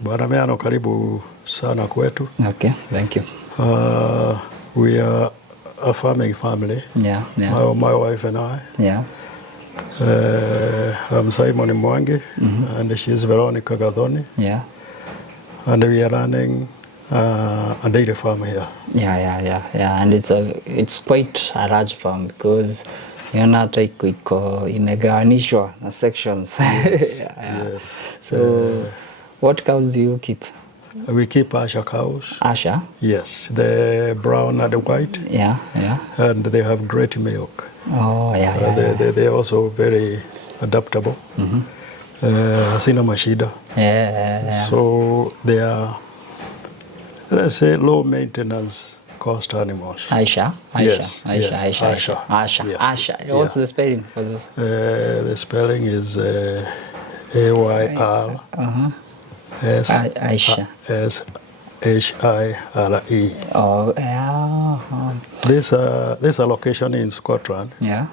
Bwana Meano, karibu sana kwetu. Okay, thank you. We are a farming family. Yeah. My wife and I. Yeah. I'm Simon Mwangi, and she's Veronica Gathoni. Yeah. And we are running a dairy farm here. Yeah. And it's quite a large farm because hata iko imegawanishwa na sections. Yes. So, what cows do you keep? We keep Asha cows. Asha? Yes, the brown and the white. Yeah. And they have great milk. Oh, yeah. They're also very adaptable. Hasina mashida. Yeah. So they are, let's say, low maintenance cost animals. Aisha. Yeah. What's the spelling for this? The spelling is A-Y-R. Aisha. S-H-I-R-E. Oh, yeah. This a location in Scotland. Yeah.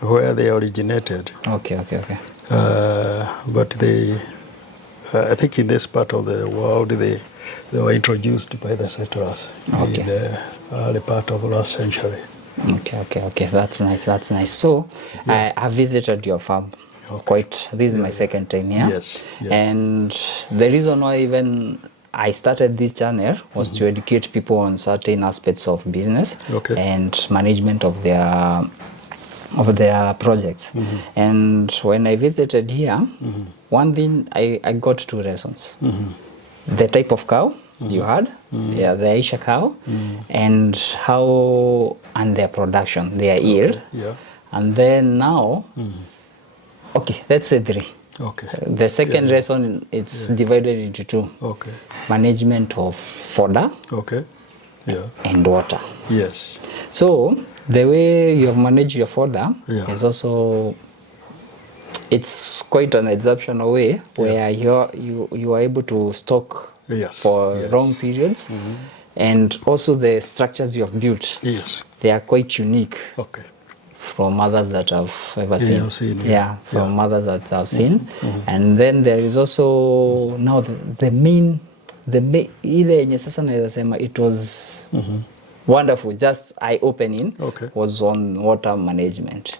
Where they originated. Okay. But they, I think in this part of the world, they were introduced by the settlers in the early part of last century. Okay. That's nice. So, I visited your farm. This is my second time here. Yes. And the reason why even I started this channel was to educate people on certain aspects of business and management of their projects. And when I visited here, one thing I got two lessons. The type of cow you had, the Aisha cow, and their production, their yield. And then now, let's say three. The second lesson, it's divided into two. Management of fodder and water. Yes. So the way you manage your fodder is also, it's quite an exceptional way where you are able to stock for long periods, and also the structures you have built. They are quite unique. From others that I've ever seen. Others that I've seen. And then there is also now the main ile yenye sasa naweza sema it was wonderful, just eye-opening, was on water management.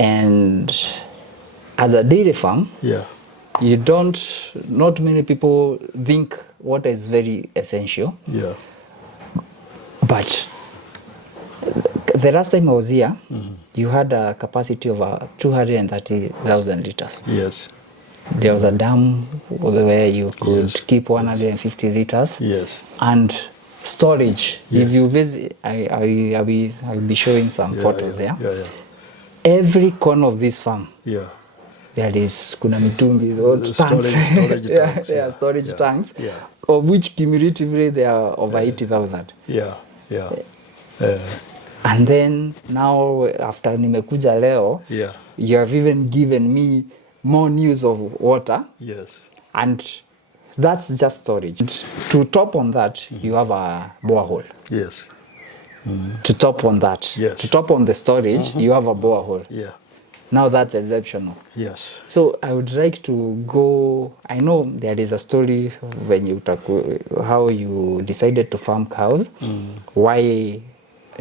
And as a dairy farm, not many people think water is very essential. But the last time I was here, you had a capacity of 230,000 liters. Yes. There was a dam where you could keep 150 liters. Yes. And storage. If you visit, I'll be showing some photos there. Every corner of this farm, there is kuna mitungi, tanks. Storage tanks, of which cumulatively there are over 80,000. And then now, after nimekuja leo, you have even given me more news of water. And that's just storage. To top on that, you have a borehole. To top on that, to top on the storage, you have a borehole. Now that's exceptional. So I would like to go. I know there is a story when how you decided to farm cows, why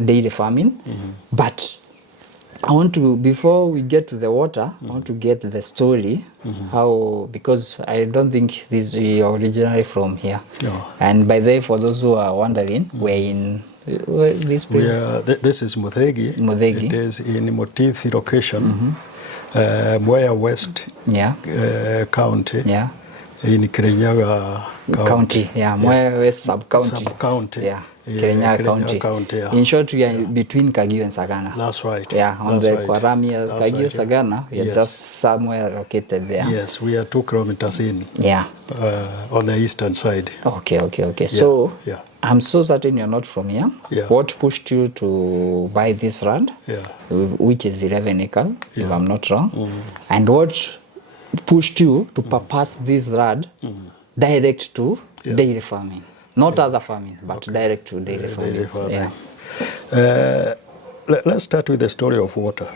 dairy farming, but I want to, before we get to the water, I want to get the story, how, because I don't think this is originally from here. And by the way, for those who are wondering, we're in this place. This is Muthegi. It is in Motithi location, Mwea West County, in Kirinyaga County. Mwea West Sub-County. Kirinyaga County. In short, we are between Kagio and Sagana. That's right. On the Kwaramia, Kagio, Sagana, we are just somewhere located there. Yes, we are 2 kilometers in. On the eastern side. Okay. So, I'm so certain you're not from here. What pushed you to buy this land, which is 11 acres, if I'm not wrong, and what pushed you to purpose this land direct to dairy farming? Not other farming, but direct to dairy farming. Let's start with the story of water.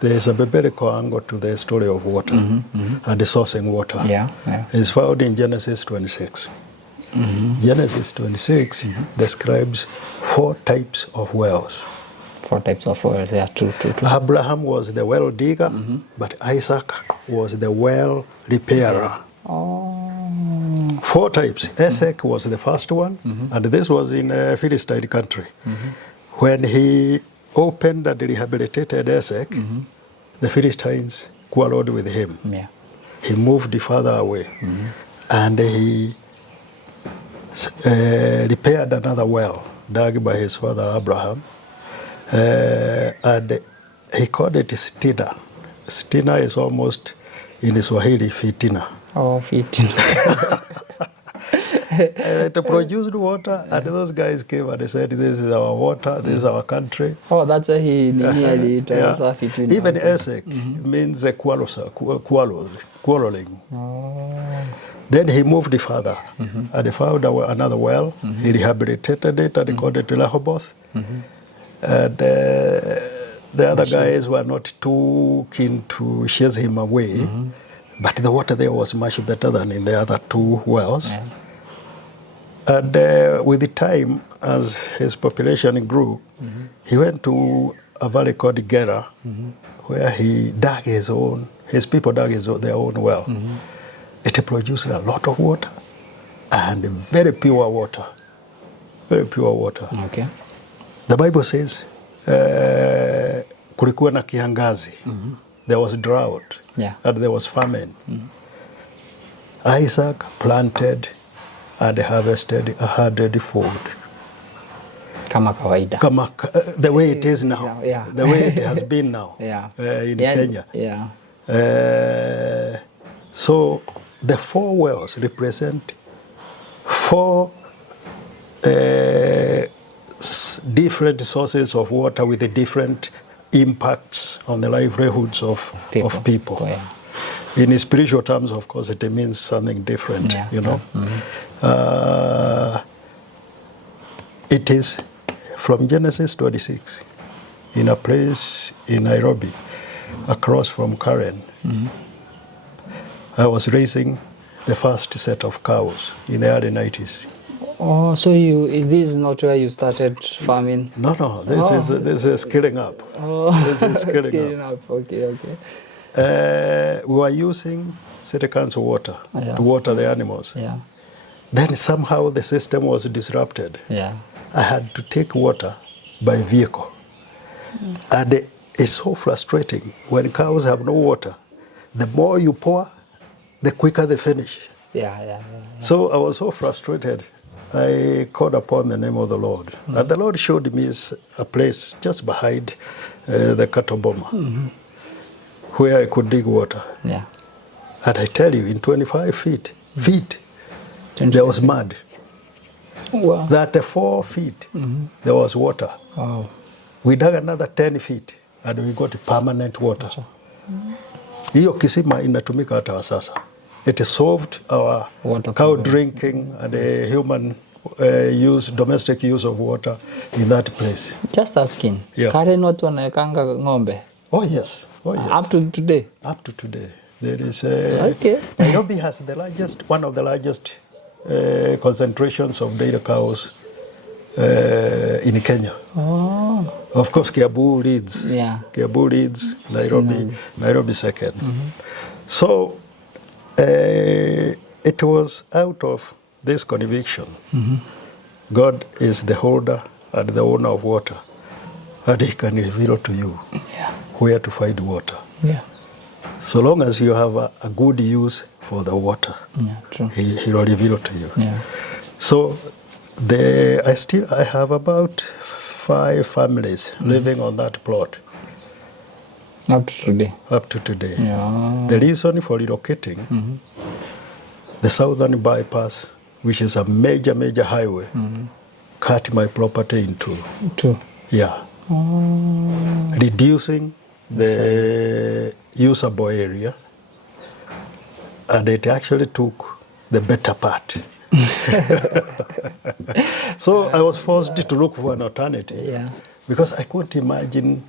there is a biblical angle to the story of water and the sourcing water. Yeah, yeah. It's found in Genesis 26. Genesis 26 describes 4 types of wells. 4 types of wells, yeah, true. Abraham was the well digger, but Isaac was the well repairer. Oh. 4 types. Esek was the first one, and this was in Philistine country. When he opened and rehabilitated Esek, the Philistines quarreled with him. Yeah. He moved further away, and he repaired another well dug by his father Abraham, and he called it Stina. Stina is almost in Swahili fitina. Oh, fitina. It produced water, and those guys came and they said, "This is our water, this is our country." Oh, that's why he nearly tells us fitina. Even Esek means quarreling. Oh. Then he moved further, and he found another well. He rehabilitated it, and he called it Rehoboth. And the other guys were not too keen to chase him away, but the water there was much better than in the other 2 wells. Yeah. And with the time, as his population grew, he went to a valley called Gera, where he dug his people dug their own well. It produced a lot of water, and very pure water. Very pure water. Okay. The Bible says, kulikuwa na kiangazi. There was drought, and there was famine. Isaac planted and harvested 100-fold. Kama kawaida. The way it is now. Yeah. The way it has been now in Kenya. Yeah. So the 4 wells represent 4 different sources of water with the different impacts on the livelihoods of people. Oh, yeah. In spiritual terms, of course, it means something different, you know. It is from Genesis 26, in a place in Nairobi, across from Karen. I was raising the first set of cows in the early 90s. Oh, so this is not where you started farming? No, this is scaling up. Oh, this is scaling up. Okay. We were using city council water to water the animals. Yeah. Then somehow the system was disrupted. Yeah. I had to take water by vehicle. And it's so frustrating when cows have no water. The more you pour, the quicker they finish. Yeah. So I was so frustrated. I called upon the name of the Lord. And the Lord showed me a place just behind the cattle boma where I could dig water. Yeah. And I tell you, in 25 feet, there was mud. Wow. That 4 feet, there was water. Wow. We dug another 10 feet and we got permanent water. Hiyo kisima inatumika hata wa sasa. It solved our cow drinking and human domestic use of water in that place. Just asking, Karen watu wanaekanga ng'ombe? Oh yes. Up to today? Up to today. There is Nairobi has one of the largest concentrations of dairy cows in Kenya. Oh. Of course, Kiambu leads. Yeah. Kiambu leads, Nairobi second. So it was out of this conviction. God is the holder and the owner of water, and He can reveal to you where to find water. Yeah. So long as you have a good use for the water, true. He will reveal to you. Yeah. So I have about 5 families living on that plot. Up to today. Up to today. Yeah. The reason for relocating, the southern bypass, which is a major highway, cut my property in two. Yeah. Oh. Reducing the usable area, and it actually took the better part. So I was forced to look for an alternative, because I couldn't imagine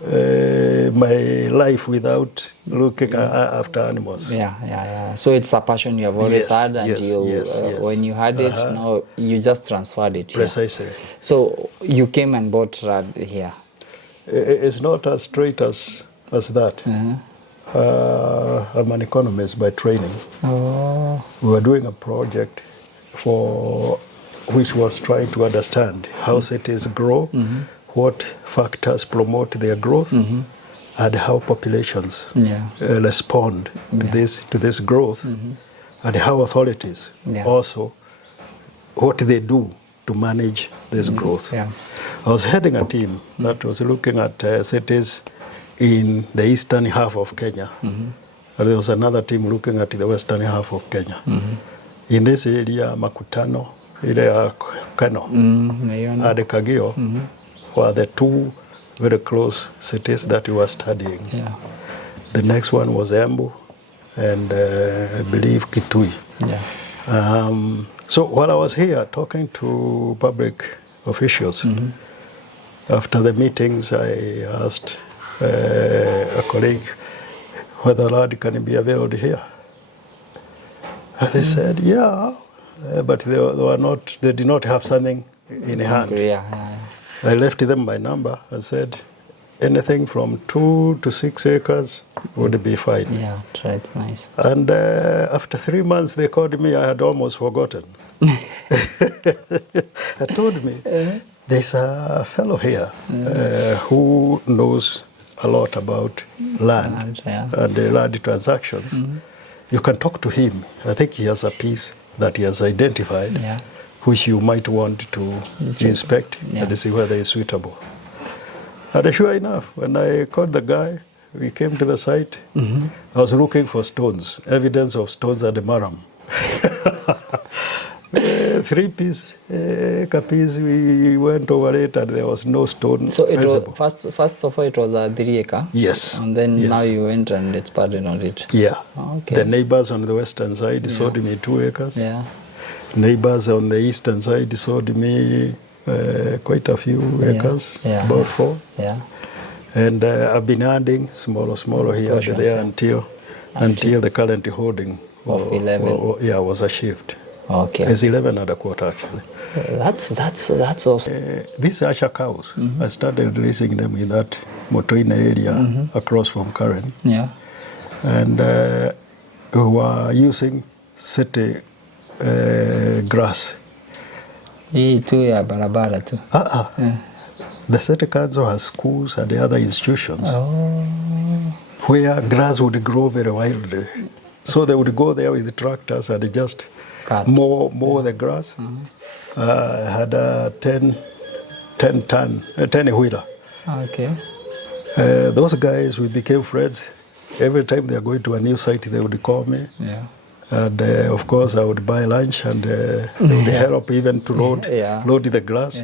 my life without looking after animals. Yeah. So it's a passion you have always had, and when you had it, now you just transferred it. Precisely. So you came and bought rad here. It's not as straight as that. I'm an economist by training. Oh. We were doing a project which was trying to understand how cities grow, what factors promote their growth, and how populations respond to this growth, and how authorities also, what they do to manage this growth. I was heading a team that was looking at cities in the eastern half of Kenya. And there was another team looking at the western half of Kenya. In this area, Makutano, Kano, and Kagio were the two very close cities that we were studying. The next one was Embu and I believe Kitui. So while I was here talking to public officials, after the meetings, I asked a colleague whether land can be availed here. And they said, but they did not have something in hand. I left them my number and said, anything from 2 to 6 acres would be fine. Yeah, that's nice. And after 3 months, they called me. I had almost forgotten. They told me, there's a fellow here who knows a lot about land and the land transactions. You can talk to him. I think he has a piece that he has identified, which you might want to inspect and see whether it's suitable. And sure enough, when I called the guy, we came to the site. I was looking for stones, evidence of stones at the maram. 3 piece, we went over it and there was no stone. So it was, first of all, it was a 3 acre? Yes. And then now you went and expanded on it? Yeah. Okay. The neighbors on the western side sold me 2 acres. Neighbors on the eastern side sold me quite a few acres, about 4. And I've been adding smaller here and there until the current holding of 11. Was achieved. Okay. It's 11 and a quarter actually. That's awesome. These Asha cows, I started releasing them in that Motoina area across from Karen. And we were using city grass. Hii tu ya barabara tu. The city council has schools and the other institutions where grass would grow very wildly. So they would go there with the tractors and just mow the grass. I had a 10 wheeler. Okay. Those guys, we became friends. Every time they are going to a new site, they would call me. And of course, I would buy lunch and they would help even to load the grass.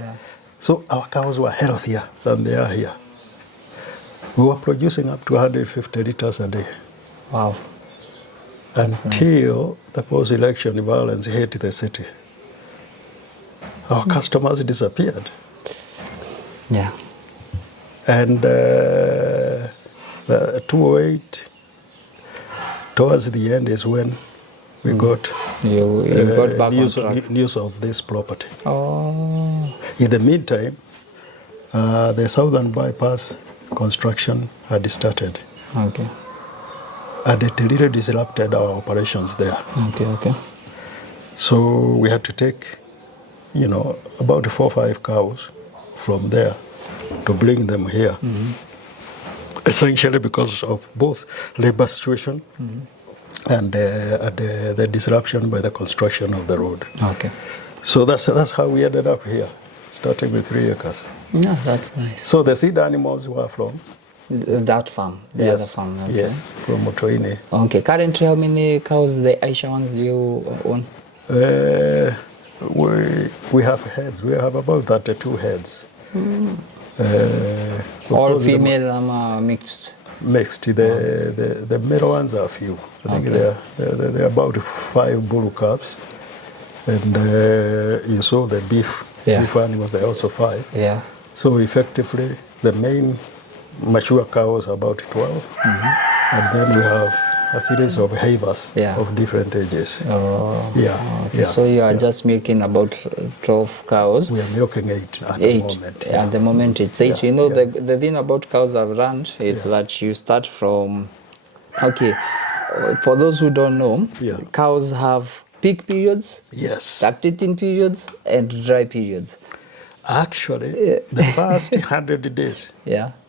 So our cows were healthier than they are here. We were producing up to 150 liters a day. Wow. Until the post-election violence hit the city. Our customers disappeared. And the 208, towards the end is when we got, got back news of this property. In the meantime, the southern bypass construction had started. And it really disrupted our operations there. So we had to take, about 4 or 5 cows from there to bring them here. Essentially because of both labor situation and the disruption by the construction of the road. So that's how we ended up here, starting with 3 acres. Yeah, that's nice. So the seed animals were from that farm, other farm. Yes, from Motoine. Okay. Currently, how many cows, the Aisha ones, do you own? We have heads. We have about 32 heads. All female or mixed? Mixed. The male ones are few. I think they're about 5 bull calves. And you saw the beef animals, they're also 5. So effectively, the main mature cows about 12. And then we have a series of havers of different ages. Okay. So you are just milking about 12 cows. We are milking 8 at the moment. At the moment it's 8. You know, the thing about cows I've learned is that you start from, okay, for those who don't know, cows have peak periods, lactating periods, and dry periods. Actually, the first 100 days,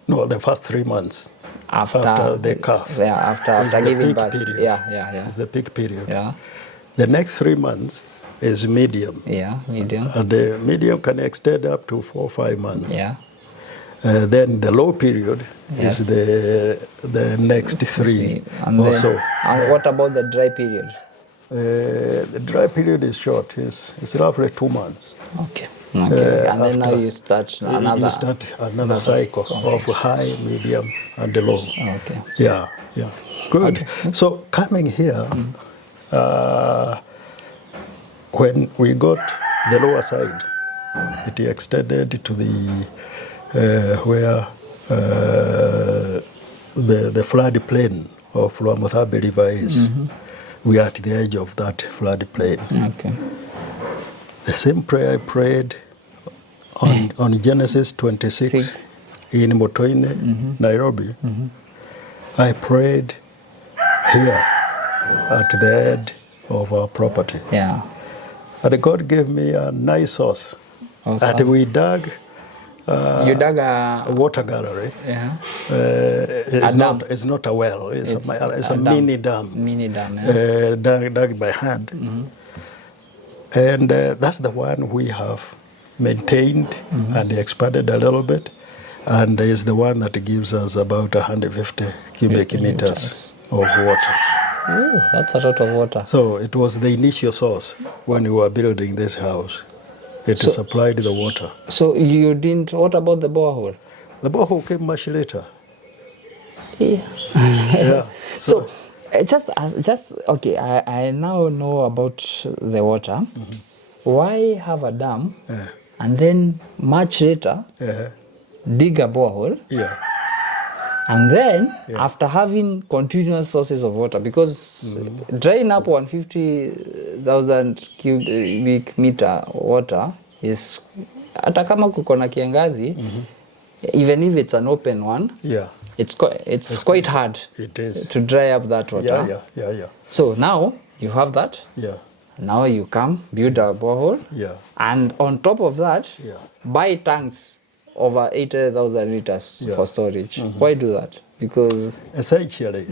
no, the first 3 months, after the calf. After giving birth. It's the peak period. The next 3 months is medium. Medium. And the medium can extend up to 4 or 5 months. Then the low period is the next 3 or so. And what about the dry period? The dry period is short. It's roughly 2 months. Okay. And then now you start another cycle of high, medium, and low. Okay. Yeah. Good. Okay. So coming here, when we got the lower side, it extended to the where the flood plain of Macharia River is. We are at the edge of that flood plain. Okay. The same prayer I prayed on Genesis 26 in Motoine, Nairobi, I prayed here at the edge of our property. And God gave me a nice source. Awesome. And we dug you dug a water gallery. It's not a well. It's a mini dam. Mini dam. Dug by hand. And that's the one we have maintained and expanded a little bit. And is the one that gives us about 150 cubic meters of water. Ooh, that's a lot of water. So it was the initial source when we were building this house. It supplied the water. So you didn't, what about the borehole? The borehole came much later. So just okay, I now know about the water. Why have a dam and then much later dig a borehole? And then after having continuous sources of water, because drying up 150,000 cubic meter water is, hata kama kuko na kiangazi, even if it's an open one, it's quite hard to dry up that water. So now you have that. Now you come, build a borehole, and on top of that, buy tanks over 80,000 liters for storage. Why do that? Because essentially,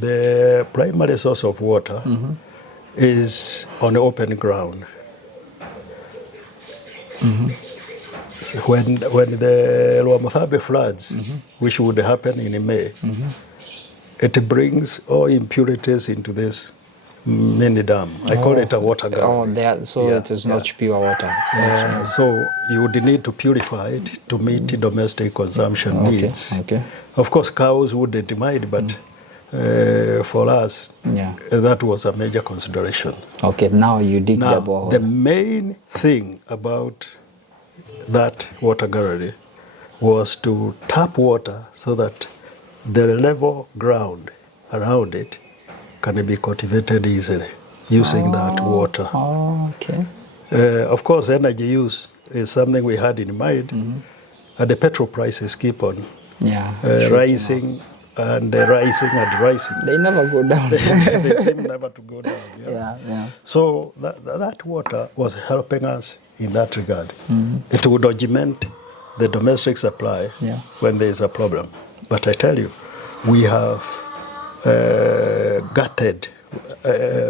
the primary source of water is on open ground. So when the Macharia floods, which would happen in May, it brings all impurities into this mini dam. I call it a water gallery. It is not pure water. So you would need to purify it to meet domestic consumption needs. Of course, cows wouldn't mind, but for us, that was a major consideration. Okay, now you dig the borehole. The main thing about that water gallery was to tap water so that the level ground around it can be cultivated easily using that water. Of course, energy use is something we had in mind, and the petrol prices keep on rising and rising and rising. They never go down. They seem never to go down. So that water was helping us in that regard. It would augment the domestic supply when there is a problem. But I tell you, we have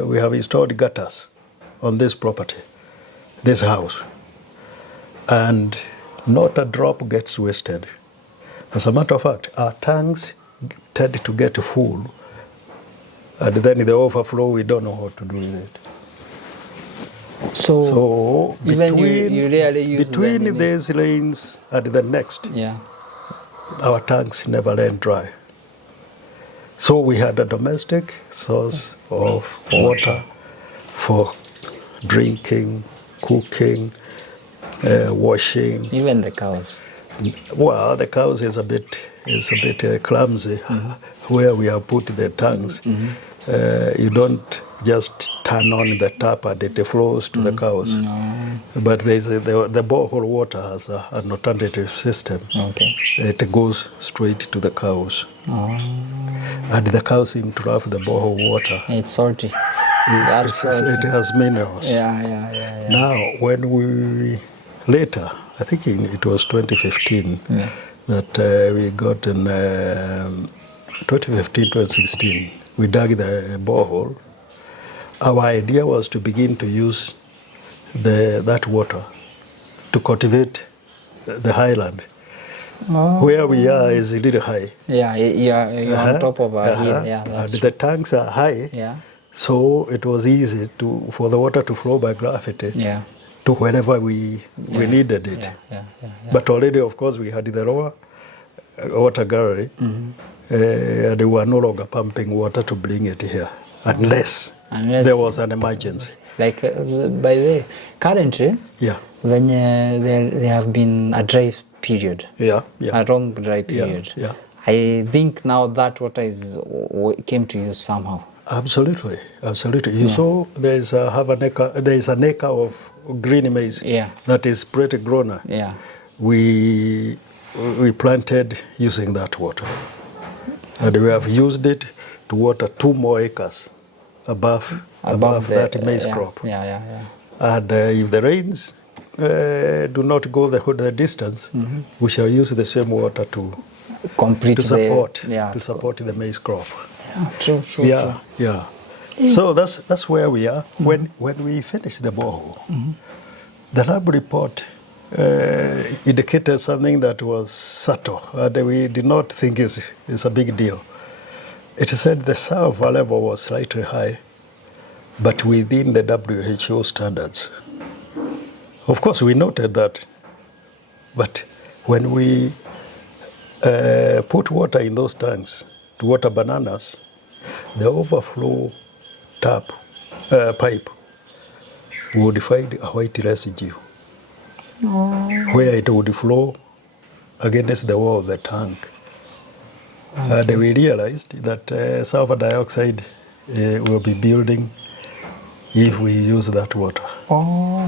we have installed gutters on this property, this house, and not a drop gets wasted. As a matter of fact, our tanks tend to get full, and then the overflow, we don't know what to do with it. So even you rarely use between these rains and the next, our tanks never ran dry. So we had a domestic source of water for drinking, cooking, washing. Even the cows. Well, the cows is a bit is a bit clumsy. Where we have put the tanks, you don't just turn on the tap and it flows to the cows. No. But the borehole water has an alternative system. Okay. It goes straight to the cows. Oh. And the cows seem to love the borehole water. It's salty. It has minerals. Yeah. Now, when we later, I think it was 2015, that we got in 2015, 2016, we dug the borehole. Our idea was to begin to use that water to cultivate the highland. Oh. Where we are is a little high. Yeah, you're on top of a hill. Yeah, and the tanks are high. Yeah. So it was easy for the water to flow by gravity. Yeah. To wherever we needed it. Yeah. But already, of course, we had the lower water gallery, and we were no longer pumping water to bring it here, unless there was an emergency. Like by the currently, when there have been a dry period, a long dry period. I think now that water came to you somehow. Absolutely. You saw there is an acre of green maize that is pretty grown. We planted using that water, and we have used it to water 2 more acres above that maize crop. And if the rains do not go the distance, we shall use the same water to support the maize crop. True. So that's where we are. When we finished the borehole, the lab report indicated something that was subtle, and we did not think is a big deal. It said the sulfur level was slightly high, but within the WHO standards. Of course, we noted that, but when we put water in those tanks to water bananas, the overflow pipe would find a white residue where it would flow against the wall of the tank. And we realized that sulfur dioxide will be building if we use that water. Oh,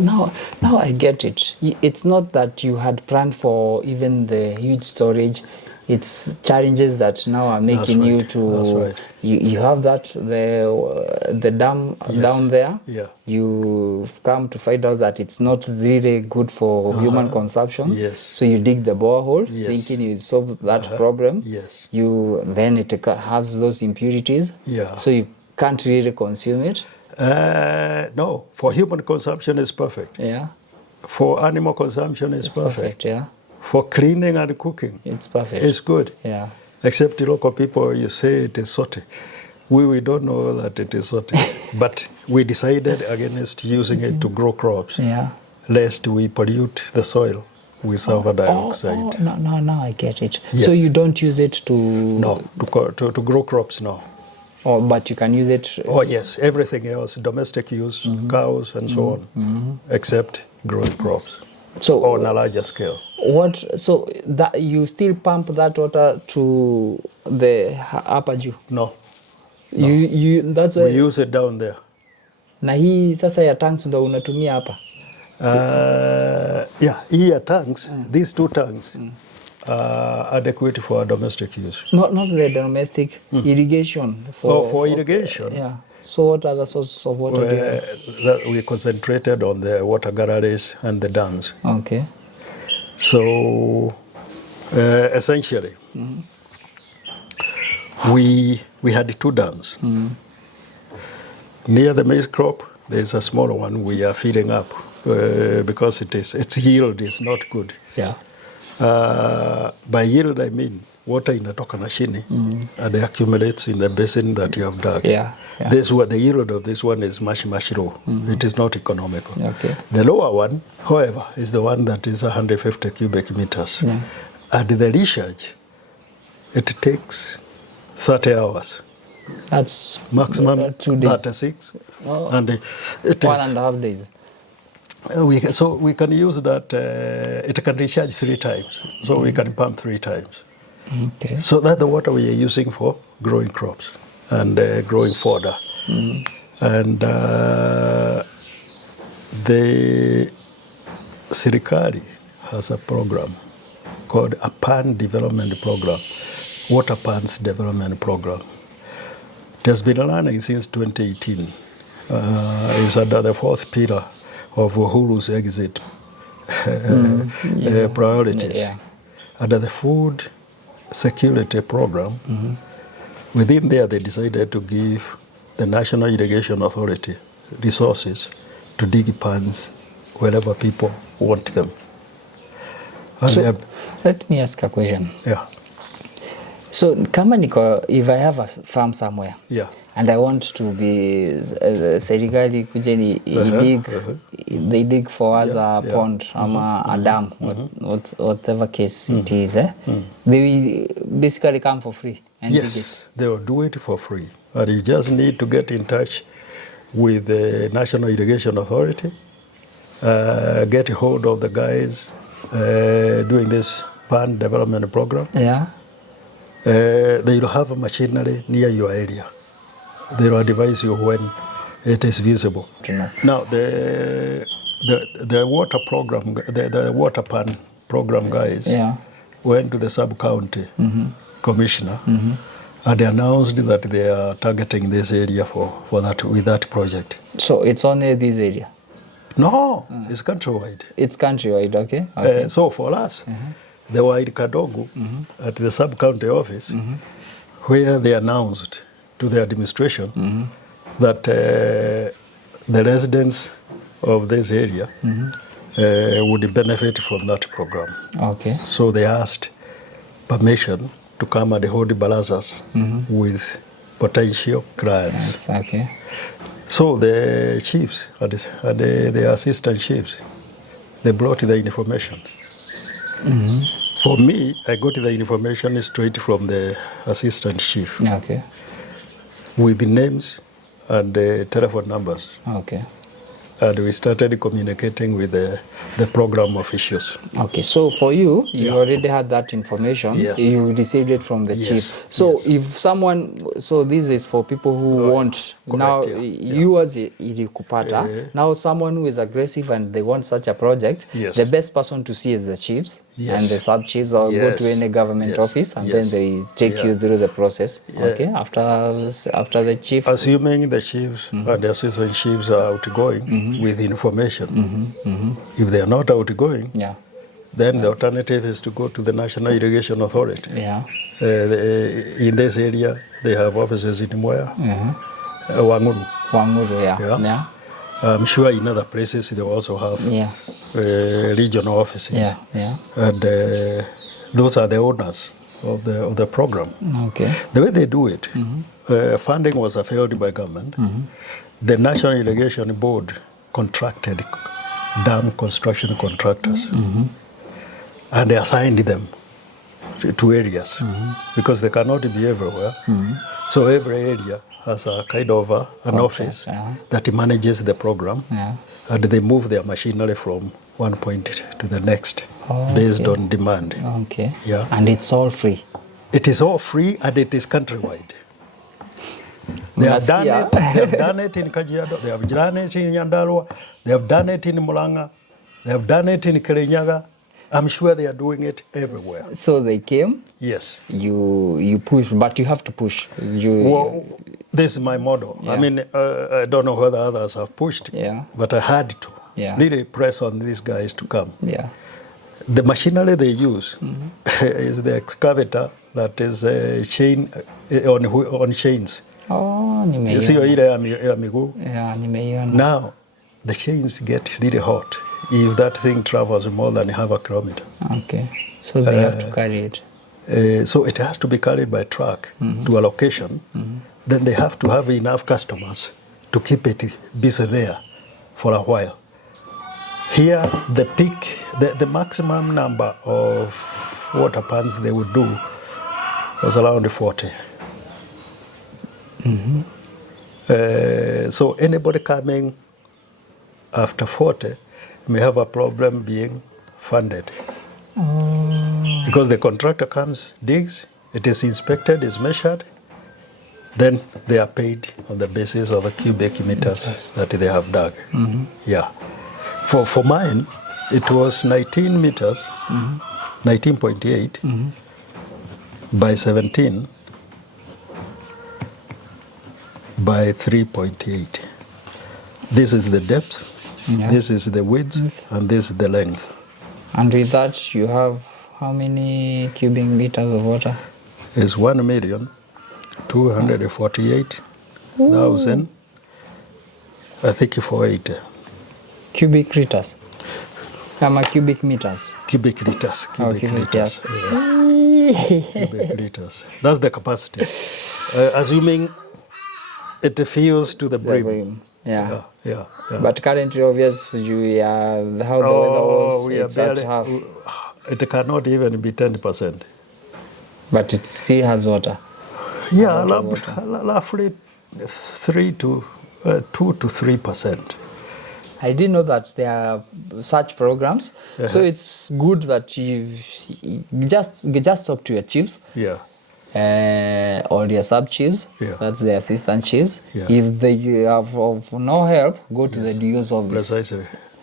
now I get it. It's not that you had planned for even the huge storage. It's challenges that now are making you to. You have the dam down there. You come to find out that it's not really good for human consumption. So you dig the borehole, thinking you solve that problem. Then it has those impurities. So you can't really consume it. No, for human consumption it's perfect. For animal consumption it's perfect. For cleaning and cooking, it's perfect. It's good. Except the local people, you say it is salty. We don't know that it is salty. But we decided against using it to grow crops, lest we pollute the soil with sulfur dioxide. Now I get it. So you don't use it to... No, to grow crops, no. Oh, but you can use it... Oh, yes. Everything else, domestic use, cows and so on, except growing crops. So on a larger scale. So that you still pump that water to the upper Jew? No. That's why we use it down there. Na hii sasa ya tanks ndo unatumia hapa? Hii ya tanks, these 2 tanks are adequate for domestic use. Not the domestic irrigation. For irrigation. So what other sources of water do you have? We concentrated on the water galleries and the dams. Okay. So essentially, we had 2 dams. Near the maize crop, there's a smaller one we are filling up because its yield is not good. By yield, I mean water inatoka na chini and it accumulates in the basin that you have dug. This the yield of this one is much low. It is not economical. The lower one, however, is the one that is 150 cubic meters. And the recharge, it takes 30 hours. That's maximum 2 days. 36. And it is 1.5 days. So we can use that. It can recharge 3 times. So we can pump 3 times. Okay. So that's the water we are using for growing crops and growing fodder. And the Sirikari has a program called a PAN development program, Water PANs development program. It has been running since 2018. It's under the fourth pillar of Uhuru's exit priorities. Yeah. Under the food security program, within there they decided to give the National Irrigation Authority resources to dig ponds wherever people want them. And So, let me ask a question. yeah. So, kama niko, if I have a farm somewhere, Yeah. and I want to be serikali kuja ni dig, they dig for us a pond ama a dam, whatever case it is. They will basically come for free and dig it. Yes, they will do it for free. And you just need to get in touch with the National Irrigation Authority, get a hold of the guys doing this PAN development program. Yeah. They will have a machinery near your area. They will advise you when it is visible. Now, the water program, the water PAN program guys went to the sub-county commissioner and they announced that they are targeting this area for that, with that project. So it's only this area? No, it's countrywide. It's countrywide, okay. So for us, they were in Kadogu at the sub-county office where they announced to the administration that the residents of this area would benefit from that program. Okay. So they asked permission to come and hold barazas with potential clients. That's okay. So the chiefs and the assistant chiefs, they brought the information. For me, I got the information straight from the assistant chief. Okay. With the names and the telephone numbers. Okay. And we started communicating with the program officials. Okay, so for you, you already had that information. Yes. You received it from the chief. So if someone, so this is for people who want, now you as Ilikupata, now someone who is aggressive and they want such a project, the best person to see is the chiefs and the sub-chiefs, or go to any government office and then they take you through the process. Okay, after the chief. Assuming the chiefs and the assistant chiefs are outgoing with information. If they are not outgoing, then the alternative is to go to the National Irrigation Authority. In this area, they have offices in Mwea, Wanguru. Wanguru, I'm sure in other places they also have regional offices. And those are the owners of the program. Okay. The way they do it, funding was availed by government. The National Irrigation Board contracted dam construction contractors and they assigned them to areas because they cannot be everywhere. So every area has a kind of an office that manages the program and they move their machinery from one point to the next based on demand. Okay. And it's all free? It is all free and it is countrywide. They have done it. They have done it in Kajiado. They have done it in Nyandarua. They have done it in Murang'a. They have done it in Kirinyaga. I'm sure they are doing it everywhere. So they came. Yes. You push, but you have to push. Well, this is my model. I mean, I don't know whether others have pushed, but I had to really press on these guys to come. The machinery they use is the excavator that is chain on chains. Now, the chains get really hot if that thing travels more than half a kilometer. Okay, so they have to carry it. So it has to be carried by truck to a location. Then they have to have enough customers to keep it busy there for a while. Here, the peak, the maximum number of water pans they would do was around 40. So anybody coming after 40 may have a problem being funded. Because the contractor comes, digs, it is inspected, is measured, then they are paid on the basis of the cubic meters that they have dug. Yeah. For mine, it was 19 meters, 19.8 by 17 by 3.8. This is the depth, this is the width, and this is the length. And with that, you have how many cubic meters of water? It's 1,248,000, I think 480. Cubic liters? Cubic meters? Cubic liters. Cubic liters. Yeah. Cubic liters. That's the capacity. Assuming it fills to the brim. Yeah. Yeah. But currently, obviously, how the weather was, it's at half. It cannot even be 10%. But it still has water. Yeah, roughly 2 to 3%. I didn't know that there are such programs. So it's good that you just talk to your chiefs. Yeah. Or your sub chiefs. Yeah. That's the assistant chiefs. Yeah. If they have of no help, go to the DO's office.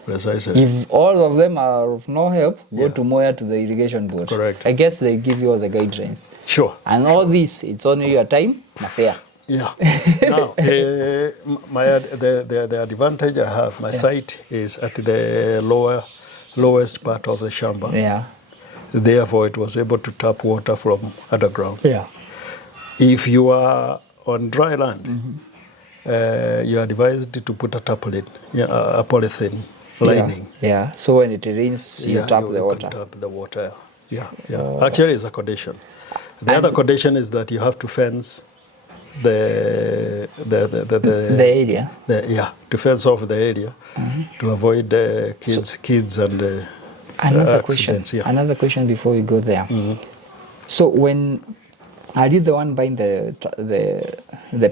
Precisely. If all of them are of no help, go to Moya to the irrigation board. Correct. I guess they give you all the guidelines. Sure. And all this, it's only your time, na fair. Yeah. Now, the advantage I have, my site is at the lowest part of the shamba. Yeah. Therefore, it was able to tap water from underground. Yeah. If you are on dry land, you are advised to put a tarpaulin, a polythene lining. Yeah. So when it rains, you tap the water. Tap the water. Yeah. Actually, it's a condition. The other condition is that you have to fence the area. To fence off the area to avoid kids and another accidents. question. Another question before we go there. So are you the one buying the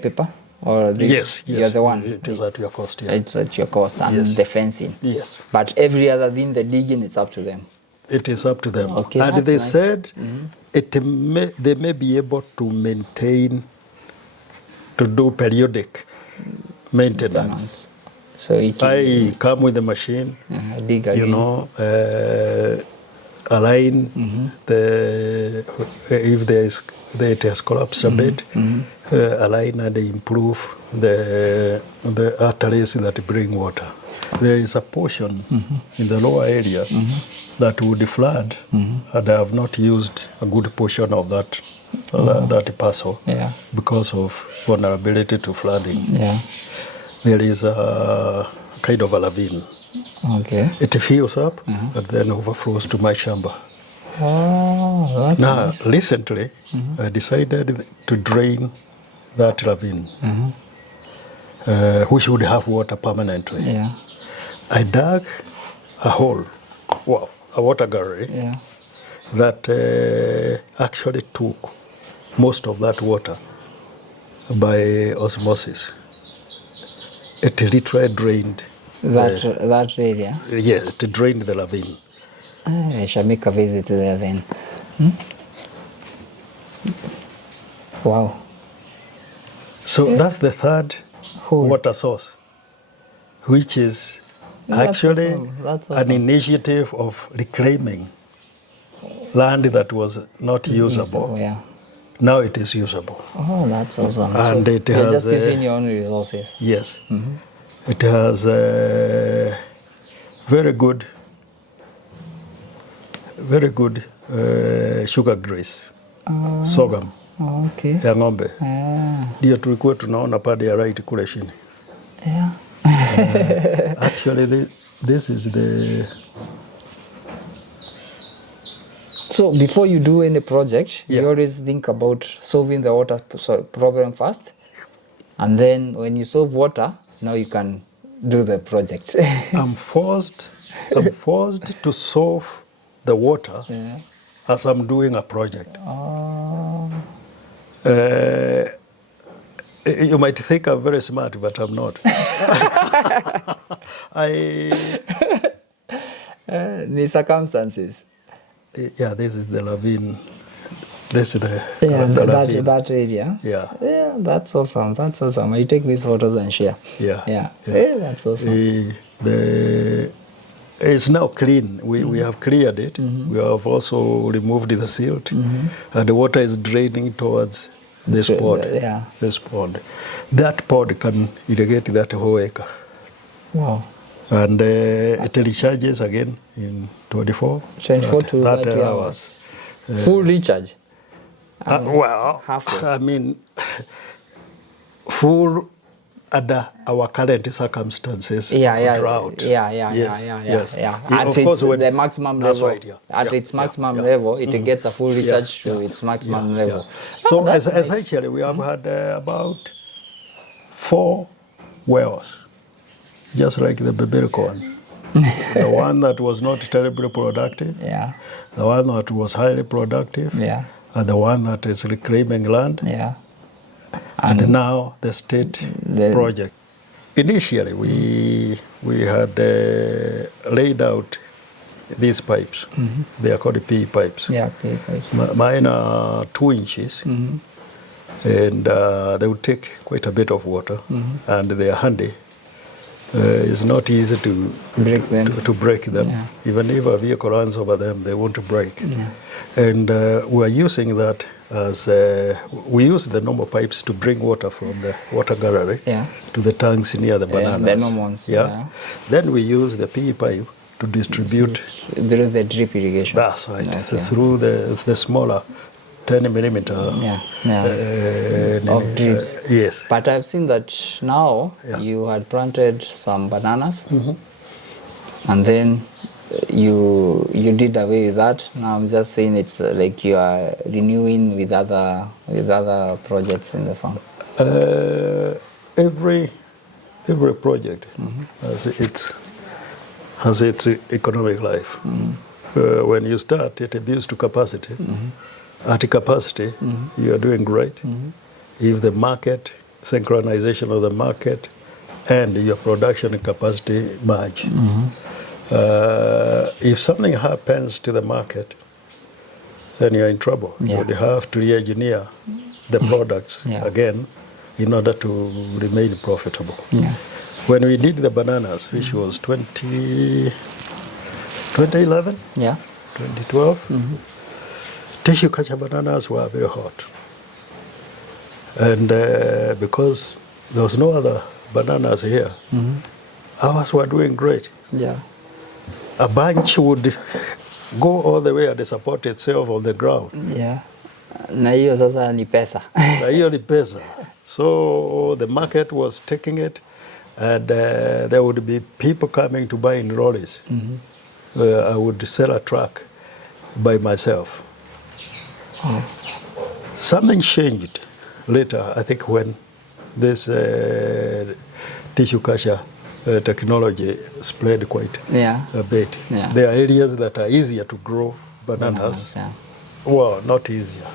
paper? Or yes, you're the one? It is at your cost. Yeah. It's at your cost and the fencing. Yes. But every other thing, the digging, it's up to them. It is up to them. Okay, and that's they nice. said they may be able to maintain, to do periodic maintenance. So I come with the machine, dig again. Align if it has collapsed a bit, align and improve the arteries that bring water. There is a portion in the lower area that would flood, and I have not used a good portion of that parcel because of vulnerability to flooding. Yeah. There is a kind of a ravine. Okay. It fills up and then overflows to my shamba. Oh, that's nice. Recently, I decided to drain that ravine, which would have water permanently. Yeah. I dug a hole, a water gallery, that actually took most of that water by osmosis. It literally drained that area. Yes, it drained the ravine. I shall make a visit there then. Wow. So that's the third water source, which is actually an initiative of reclaiming land that was not usable. Yeah. Now it is usable. Oh, that's awesome. And so it you're has, just using your own resources. Yes. It has very good sugar grace, sorghum ya ng'ombe. Ndio tulikuwa tunaona pande ya right kule chini. Actually, this is the... So before you do any project, you always think about solving the water problem first, and then when you solve water, now you can do the project. I'm forced to solve the water as I'm doing a project. You might think I'm very smart, but I'm not. The circumstances. Yeah, this is the lavine. This is the that area. Yeah. Yeah, that's awesome. That's awesome. You take these photos and share. Yeah. That's awesome. It's now clean. We have cleared it. We have also removed the silt, and the water is draining towards this pond. Yeah. This pond. That pond can irrigate that whole acre. Wow. And it recharges again in 24 to 30 hours. Full recharge? Well, halfway. I mean, full under our current circumstances of drought. Yes. At of course, the maximum level, right, at its maximum level, it gets a full recharge to its maximum level. So essentially, we have had about 4 wells, just like the biblical one. The one that was not terribly productive, the one that was highly productive, and the one that is reclaiming land, and now the state project. Initially, we had laid out these pipes. They are called PE pipes. Yeah, PE pipes. Mine are 2 inches, and they would take quite a bit of water, and they are handy. It's not easy to break them. Yeah. Even if a vehicle runs over them, they won't break. Yeah. And we are using that as we use the normal pipes to bring water from the water gallery to the tanks near the bananas. The normal ones. Then we use the PE pipe to distribute through the drip irrigation. That's right. Okay. Through the smaller 10 millimeter of drips. Yes. But I've seen that now you had planted some bananas, and then you did away with that. Now I'm just saying it's like you are renewing with other projects in the farm. Every project has its economic life. When you start, it builds to capacity. At capacity, you are doing great. If the market, synchronization of the market and your production capacity merge. If something happens to the market, then you're in trouble. You would have to re-engineer the products again in order to remain profitable. When we did the bananas, which was 2011, 2012, tissue culture bananas were very hot. And because there was no other bananas here, ours were doing great. A bunch would go all the way and support itself on the ground. Na hiyo sasa ni pesa. Na hiyo ni pesa. So the market was taking it, and there would be people coming to buy in lorries. I would sell a truck by myself. Something changed later, I think, when this tissue culture technology spread quite a bit. There are areas that are easier to grow bananas. Well, not easier.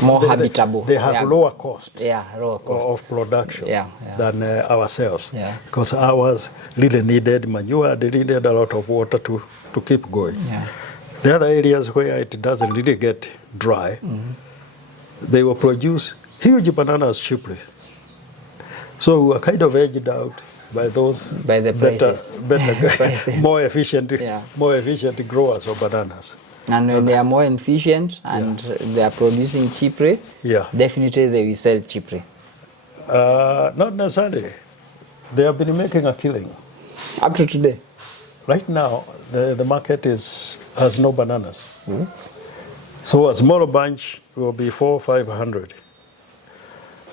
More habitable. They have lower cost, lower cost of production than ourselves. Because ours really needed manure, they needed a lot of water to keep going. The other areas where it doesn't really get dry, they will produce huge bananas cheaply. So we were kind of edged out by those the prices. better more efficient growers of bananas. And when they are more efficient and they are producing cheaply, definitely they will sell cheaply. Not necessarily. They have been making a killing. Up to today? Right now, the market has no bananas. So a smaller bunch will be 400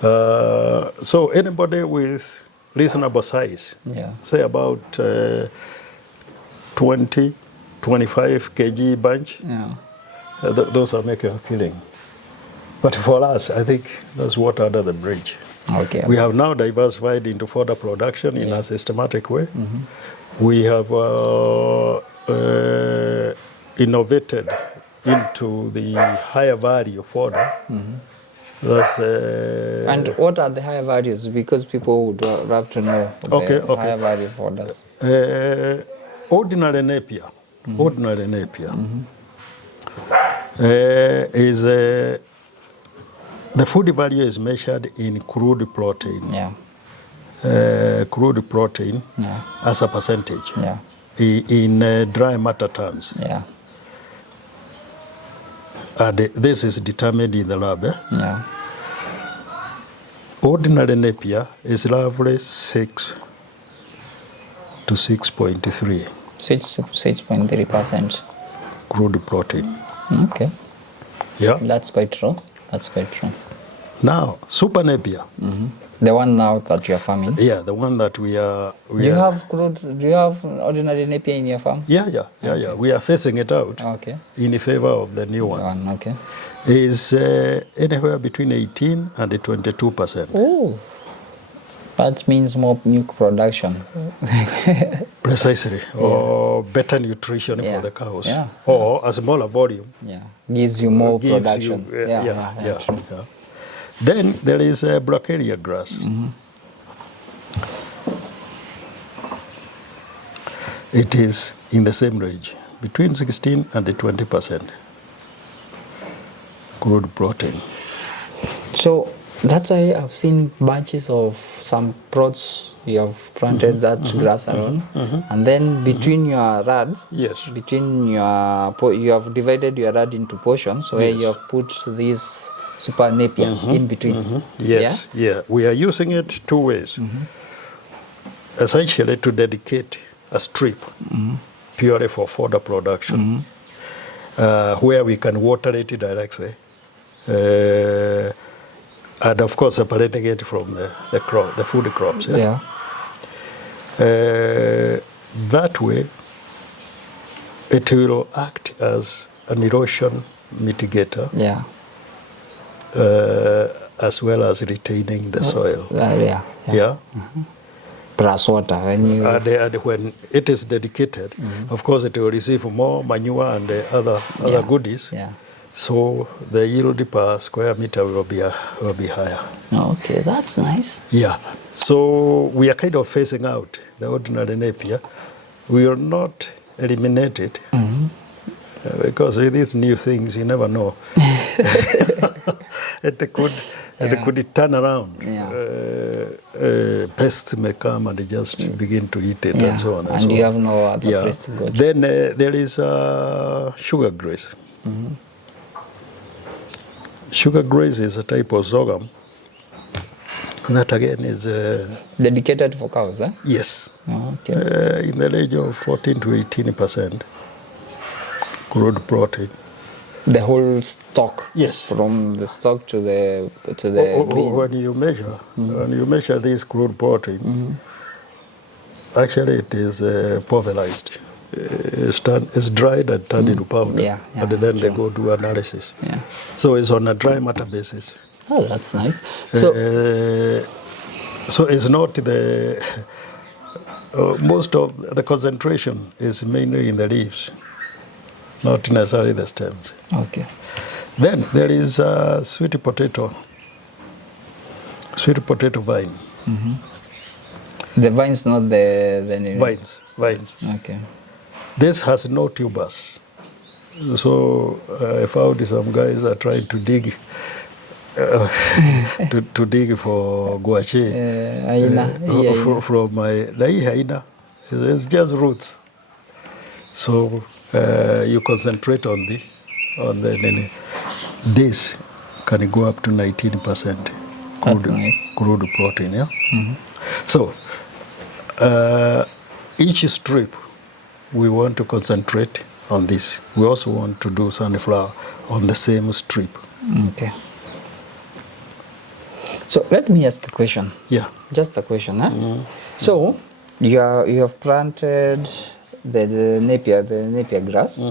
or 500. So anybody with reasonable size, say about 20, 25 kg bunch, those are making a killing. But for us, I think that's water under the bridge. We have now diversified into fodder production in a systematic way. We have innovated into the higher value fodder. And what are the higher values? Because people would love to know the higher value fodders. Ordinary napier. is the food value is measured in crude protein. Yeah. Crude protein as a percentage. Yeah. In dry matter terms. Yeah. This is determined in the lab. Yeah. Ordinary Napier is roughly 6 to 6.3. 6.3% crude protein. Okay. Yeah. That's quite true. That's quite true. Now, Super Napier. The one now that you are farming. Yeah, the one that we are. Do you have ordinary Napier in your farm? Yeah. We are phasing it out. Okay. In favor of the new one. Okay. Is anywhere between 18 and 22%. Oh. That means more milk production. Precisely. Or better nutrition for the cows. Yeah. Or a smaller volume. Yeah. Gives you more production. Yeah. Then there is Macharia grass. It is in the same range, between 16 and 20% crude protein. So that's why I've seen bunches of some plots you have planted that grass around, and then between your rods, between you have divided your rod into portions where you have put this Super Napier in between. Yes, yeah. We are using it two ways. Essentially to dedicate a strip purely for fodder production, where we can water it directly, and of course separating it from the food crops. That way, it will act as an erosion mitigator. As well as retaining the soil. Plus water. When it is dedicated, of course it will receive more manure and other goodies. So the yield per square meter will be higher. Okay, that's nice. Yeah. So we are kind of phasing out the ordinary Napier. We will not eliminate it. Because with these new things, you never know. It could turn around. Pests may come and just begin to eat it and so on. And you have no other place to go to. Then there is sugar grace. Sugar grace is a type of sorghum that again is dedicated for cows, eh? Yes. Okay. In the range of 14 to 18% crude protein. The whole stock. Yes. From the stock to the bean. When you measure this crude protein, actually it is pulverized. It's dried and turned into powder, and then they go do analysis. So it's on a dry matter basis. Oh, that's nice. So it's not most of the concentration is mainly in the leaves, not necessarily the stems. Okay. Then there is sweet potato vine. The vines, not the vines. Okay. This has no tubers. So I found some guys are trying to dig to dig for guache from my haina. It's just roots. So you concentrate on the this can go up to 19% crude protein. Yeah. So each strip we want to concentrate on this. We also want to do sunflower on the same strip. Okay. So let me ask a question. Yeah. Just a question, huh? So you have planted the Napier grass.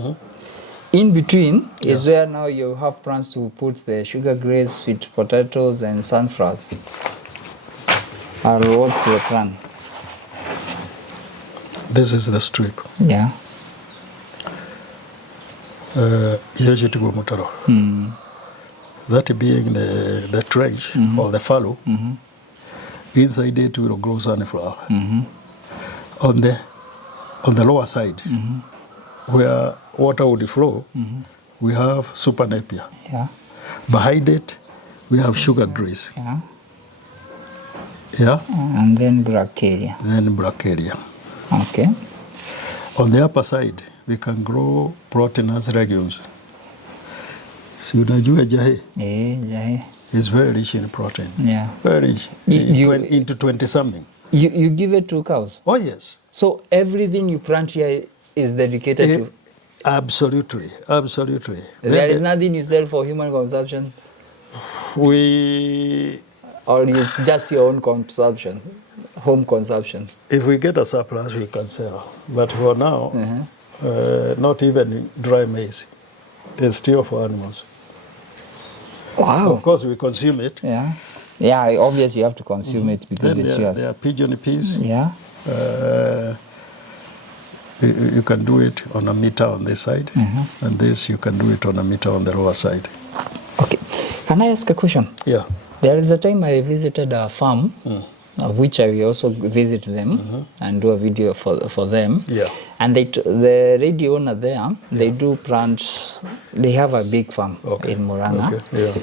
In between is where now you have plans to put the sugar grass, sweet potatoes, and sunflowers. Or what's the plan? This is the strip. Yeah. That being the trench or the fallow, inside it will grow sunflower. On the lower side, where water would flow, we have super napier. Yeah. Behind it, we have sugar grease. Yeah. Yeah. And then Bracharia. Then Bracharia. Okay. On the upper side, we can grow proteinous legumes. Si unajua jahe? Jahe. It's very rich in protein. Yeah. Very rich. Into 20 something. You give it to cows? Oh, yes. So everything you plant here is dedicated to? Absolutely. Absolutely. There is nothing you sell for human consumption? Or it's just your own consumption, home consumption? If we get a surplus, we can sell. But for now, not even dry maize. It's still for animals. Wow. Of course, we consume it. Yeah. Yeah, obviously you have to consume it because then it's yours. There are pigeon peas. Yeah. You can do it on a meter on this side, and this you can do it on a meter on the lower side. Okay. Can I ask a question? Yeah. There is a time I visited a farm, of which I will also visit them and do a video for them. Yeah. And the lady owner there, they do plant, they have a big farm in Murang'a. Okay. Yeah.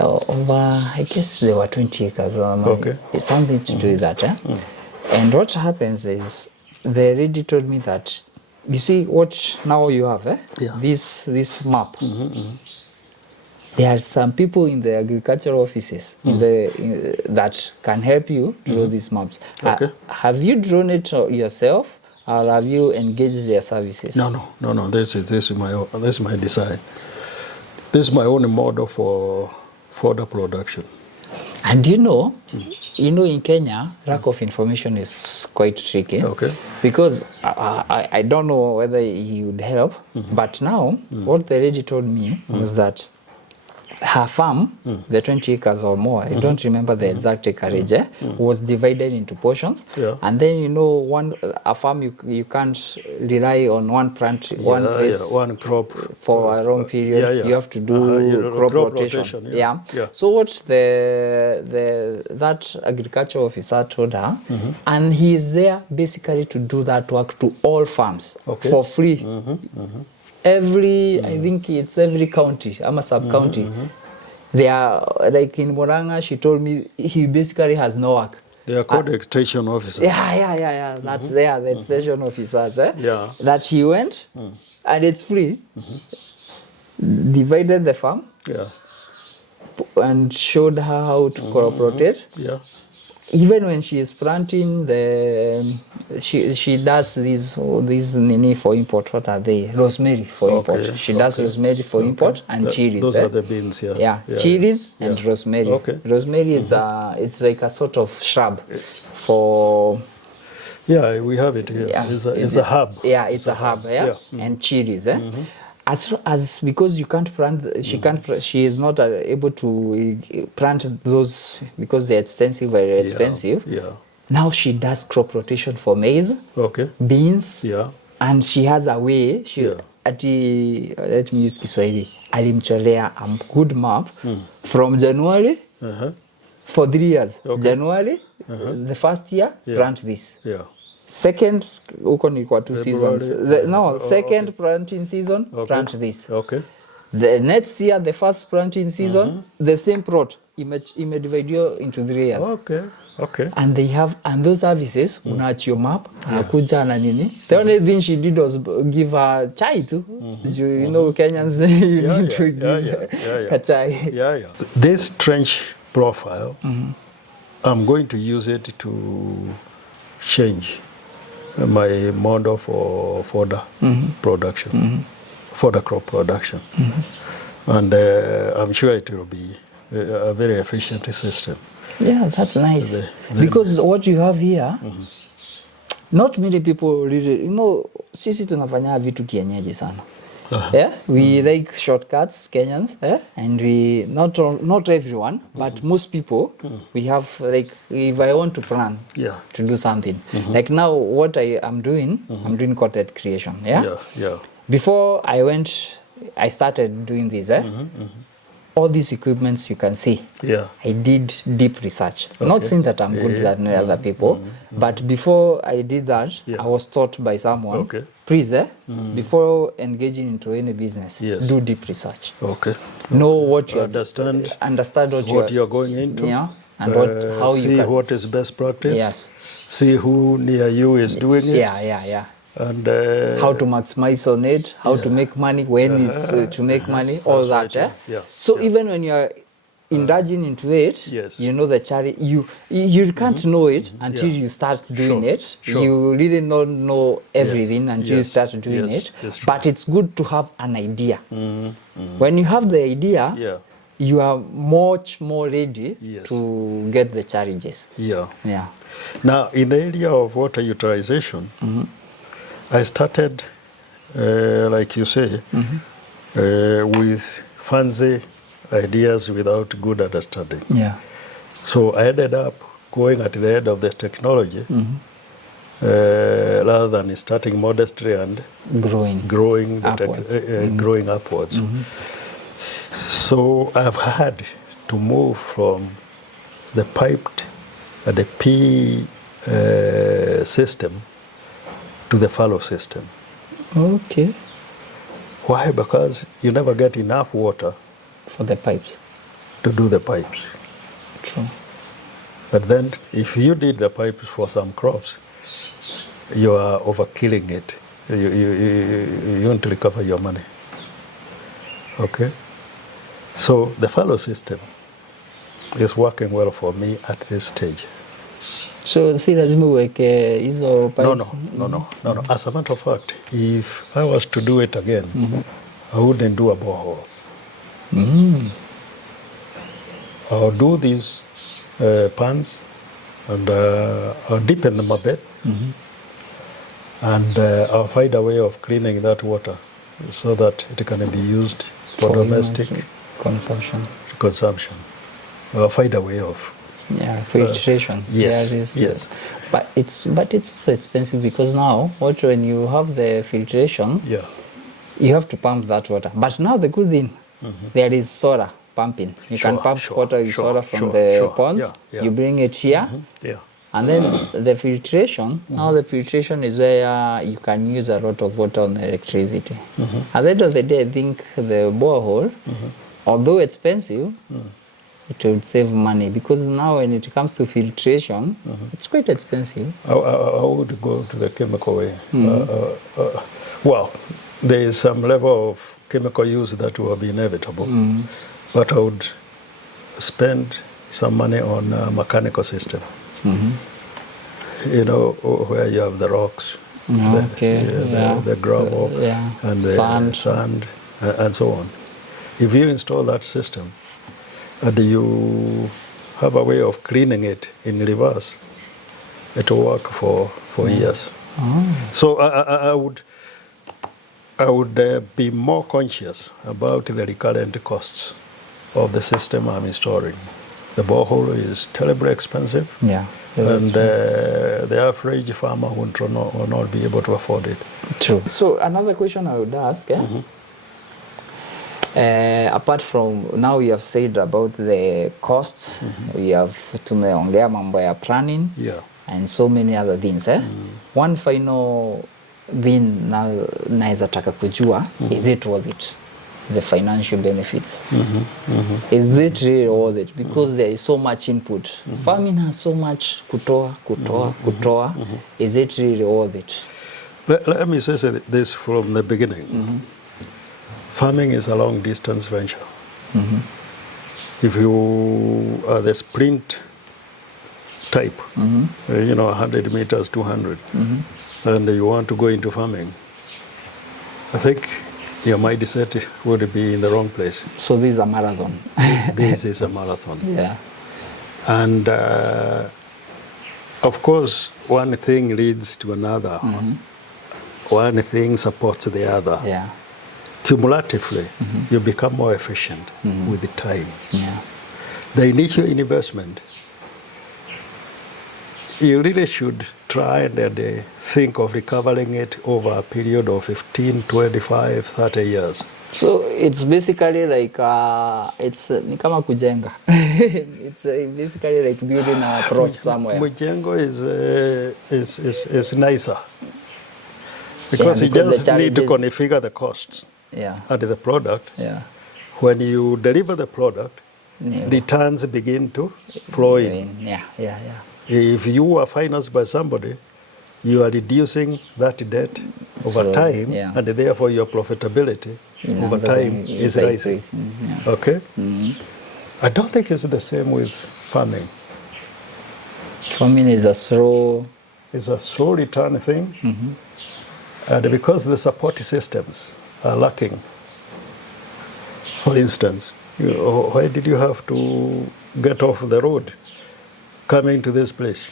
Over, I guess there were 20 acres. It's something to do with that. And what happens is, the lady told me that, you see what now you have, this map. There are some people in the agricultural offices that can help you draw these maps. Okay. Have you drawn it yourself, or have you engaged their services? No. This is my design. This is my own model for fodder production. And in Kenya, lack of information is quite tricky. Okay. Because I don't know whether he would help, but now what the lady told me was that her farm, the 20 acres or more, I don't remember the exact acreage, was divided into portions. Yeah. And then, a farm, you can't rely on one plant, one crop for a long period. Yeah. You have to do crop rotation. Yeah. So what that agriculture officer told her, and he is there basically to do that work to all farms for free. I think it's every county, I'm a sub-county. They are, like in Murang'a, she told me he basically has no work. They are called extension officers. Yeah. That's the extension officers. That he went, and it's free, divided the farm, and showed her how to crop rotate. Yeah. Even when she is planting, she does these nini for import. What are they? Rosemary for import. She does rosemary for import and chilies. Those are the beans, yeah. Chilies and rosemary. Okay. Rosemary is it's like a sort of shrub for. Yeah, we have it here. It's a herb. Yeah, it's a herb. Yeah, and chilies. As because you can't plant, she is not able to plant those because they're extensive, very expensive. Yeah. Now she does crop rotation for maize, beans, and she has a way. Let me use Kiswahili. Alimcholea a good map from January for 3 years. January, the first year, plant this. Yeah. Second, huko ni kwa 2 seasons. Second planting season, plant this. Okay. The next year, the first planting season, the same plot, divide you into 3 years. Okay. And those services, unaachi your map, anakuja na nini. The only thing she did was give her chai too. Kenyans, need to give a chai. Yeah. This trench profile, I'm going to use it to change my model for fodder production, fodder crop production. And I'm sure it will be a very efficient system. Yeah, that's nice. Because what you have here, not many people really, sisi tunafanya vitu kienyeji sana. We like shortcuts, Kenyans, and we not everyone, but most people, we have like, if I want to plan to do something, like now what I'm doing content creation. Yeah. Before I started doing this. all these equipments you can see, I did deep research. Okay. Not saying that I'm good than other people, but before I did that, I was taught by someone, please, before engaging into any business, do deep research. Okay. Know what you understand what you're going into. Yeah. And how see you can, what is best practice. Yes. See who near you is doing it. Yeah. And how to maximize on it, how to make money, when is to make money, all that. Right, so even when you are indulging into it, you know the charity, you can't know it until you start doing it. You really don't know everything until you start doing it. But it's good to have an idea. When you have the idea, you are much more ready to get the challenges. Yeah. Now, in the area of water utilization, I started, like you say, with fancy ideas without good understanding. Yeah. So I ended up going at the end of the technology rather than starting modestly and growing upwards. Growing upwards. So I've had to move from the piped, the P system to the fallow system. Okay. Why? Because you never get enough water for the pipes to do the pipes. True. But then if you did the pipes for some crops, you are overkilling it. You won't recover your money. Okay? So the fallow system is working well for me at this stage. So si lazima uweke hizo pipes? No. As a matter of fact, if I was to do it again, I wouldn't do a borehole. I'll do these pans and I'll deepen them a bit, and I'll find a way of cleaning that water so that it can be used for domestic consumption. I'll find a way of filtration. Yes. But it's expensive because now when you have the filtration, you have to pump that water. But now the good thing, there is solar pumping. You can pump water with solar from the ponds. You bring it here, and then the filtration. Now the filtration is where you can use a lot of water on electricity. At the end of the day, I think the borehole, although expensive, it would save money, because now when it comes to filtration, it's quite expensive. I would go to the chemical way. Well, there is some level of chemical use that will be inevitable, but I would spend some money on a mechanical system. You know, where you have the rocks, the gravel, and the sand, and so on. If you install that system, and you have a way of cleaning it in reverse, it will work for years. So I would be more conscious about the recurrent costs of the system I'm installing. The borehole is terribly expensive, and the average farmer will not be able to afford it. True. So another question I would ask, apart from, now you have said about the costs, we have tumeongea mambo ya planning, and so many other things. One final thing naweza taka kujua, is it worth it? The financial benefits. Is it really worth it? Because there is so much input. Farming has so much kutoa. Is it really worth it? Let me say this from the beginning. Farming is a long-distance venture. If you are the sprint type, 100 meters, 200, and you want to go into farming, I think your mindset would be in the wrong place. So this is a marathon. This is a marathon. Yeah. And of course, one thing leads to another. One thing supports the other. Yeah. Cumulatively, you become more efficient with the time. The initial investment, you really should try and think of recovering it over a period of 15, 25, 30 years. So it's basically like it's ni kama kujenga. It's basically like building a approach somewhere. Mujengo is nicer because you just need to configure the costs and the product. Yeah. When you deliver the product, returns begin to flow in. Yeah. If you are financed by somebody, you are reducing that debt over time, and therefore your profitability over time is rising. Okay? I don't think it's the same with farming. Farming is a slow... It's a slow return thing. And because the support systems are lacking, for instance, why did you have to get off the road coming to this place?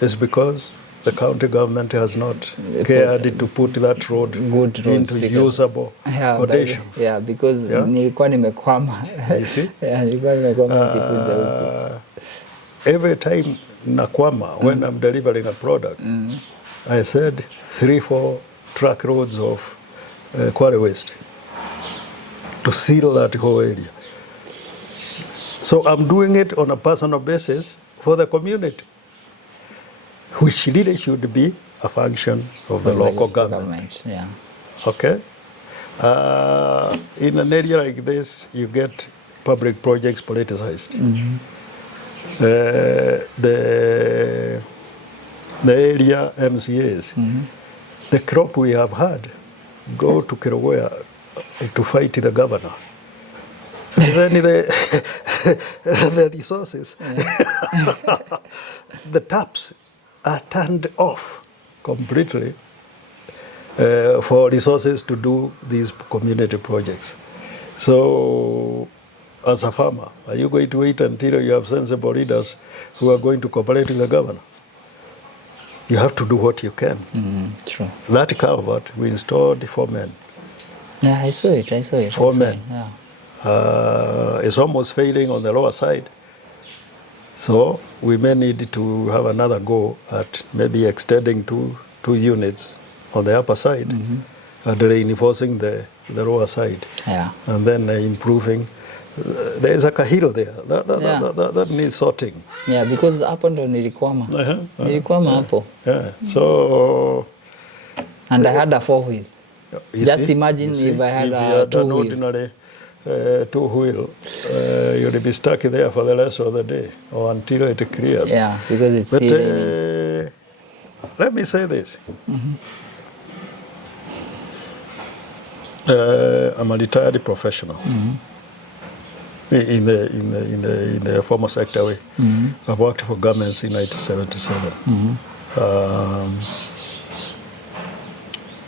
It's because the county government has not cared to put that road into usable condition. Because nilikuwa nimekwama. You see? Nilikuwa nimekwama nikikuja huku. Every time nakwama, when I'm delivering a product, I said 3-4 truck roads of quarry waste to seal that whole area. So I'm doing it on a personal basis for the community, which really should be a function of the local government. Okay? In an area like this, you get public projects politicized. The area MCAs, the crop we have had, go to Kilgoya to fight the governor. And then the resources, the taps are turned off completely for resources to do these community projects. So, as a farmer, are you going to wait until you have sensible leaders who are going to cooperate with the governor? You have to do what you can. True. That culvert, we installed 4 men. Yeah, I saw it. 4 men. It's almost failing on the lower side. So we may need to have another go at maybe extending two units on the upper side and reinforcing the lower side. And then improving. There is a kahiro there that needs sorting. Yeah, because hapo ndo nilikwama. Nilikwama hapo. So. And I had a 4-wheel. Just imagine if I had a 2-wheel. Ordinary 2-wheel, you'll be stuck there for the rest of the day or until it clears. Yeah, because it's still let me say this. I'm a retired professional. In the formal sector, I've worked for governments in 1977.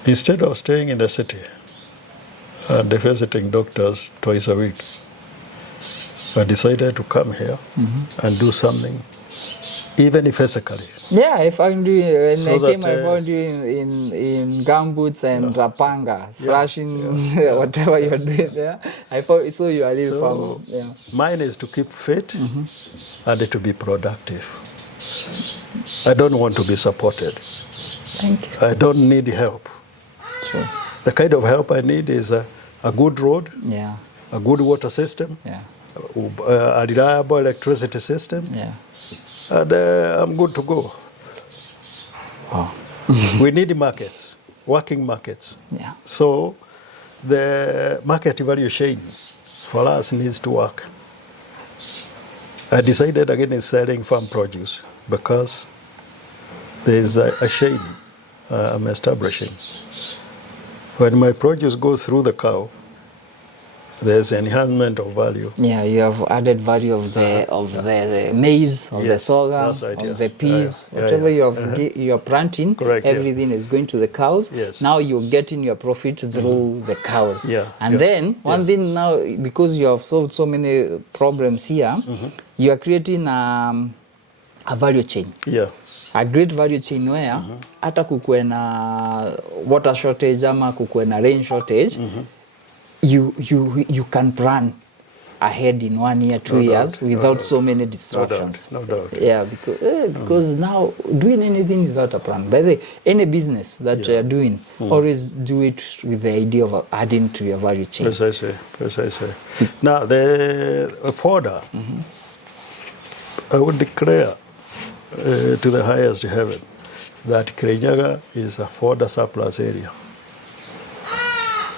Instead of staying in the city and visiting doctors twice a week, I decided to come here and do something, even physically. Yeah, I found you when I came. I found you in gumboots and rapanga, slashing whatever you're doing there. I saw you a little farm. Mine is to keep fit and to be productive. I don't want to be supported. Thank you. I don't need help. True. The kind of help I need is a good road, a good water system, a reliable electricity system, and I'm good to go. We need markets, working markets. So the market value chain for us needs to work. I decided against selling farm produce because there's a chain I'm establishing. When my produce goes through the cow, there's enhancement of value. Yeah, you have added value of the maize, of the sorghum, of the peas, whatever you're planting. Correct, everything is going to the cows. Now you're getting your profit through the cows. And then one thing now, because you have solved so many problems here, you are creating a value chain. A great value chain where hata kukuwe na water shortage ama kukuwe na rain shortage, you can plan ahead in 1 year, 2 years without so many distractions. No doubt. Yeah, because now doing anything without a plan. By the way, any business that you're doing, always do it with the idea of adding to your value chain. Precisely. Now, the fodder, I would declare to the highest heaven that Kirinyaga is a fodder surplus area.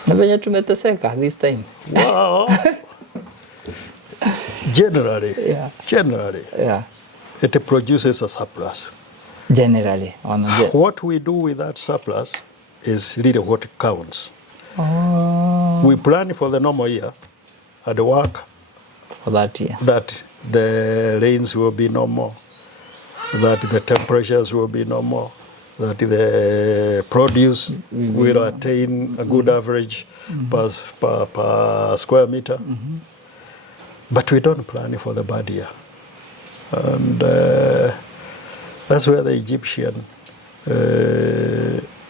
Na venye tumeteseka this time. Wow. Generally, it produces a surplus. Generally. What we do with that surplus is really what counts. Oh. We plan for the normal year and work for that year. That the rains will be normal, that the temperatures will be normal, that the produce will attain a good average per square meter. But we don't plan for the bad year. And that's where the Egyptian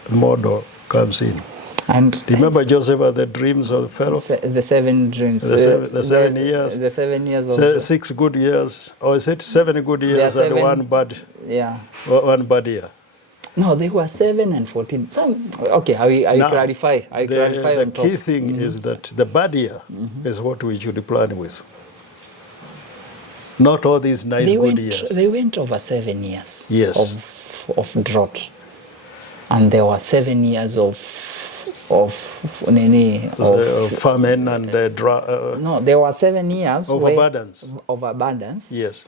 model comes in. And remember Joseph the dreams of Pharaoh? The 7 dreams. The 7 years. The 7 years of 6 good years. Or is it 7 good years and 1 bad? Yeah. 1 bad year. No, they were 7 and 14. Okay, I clarify. The key thing is that the bad year is what we should plan with. Not all these good years. They went over 7 years. Yes. Of drought, and there were 7 years of famine and drought. No, there were 7 years of abundance. Of abundance. Yes.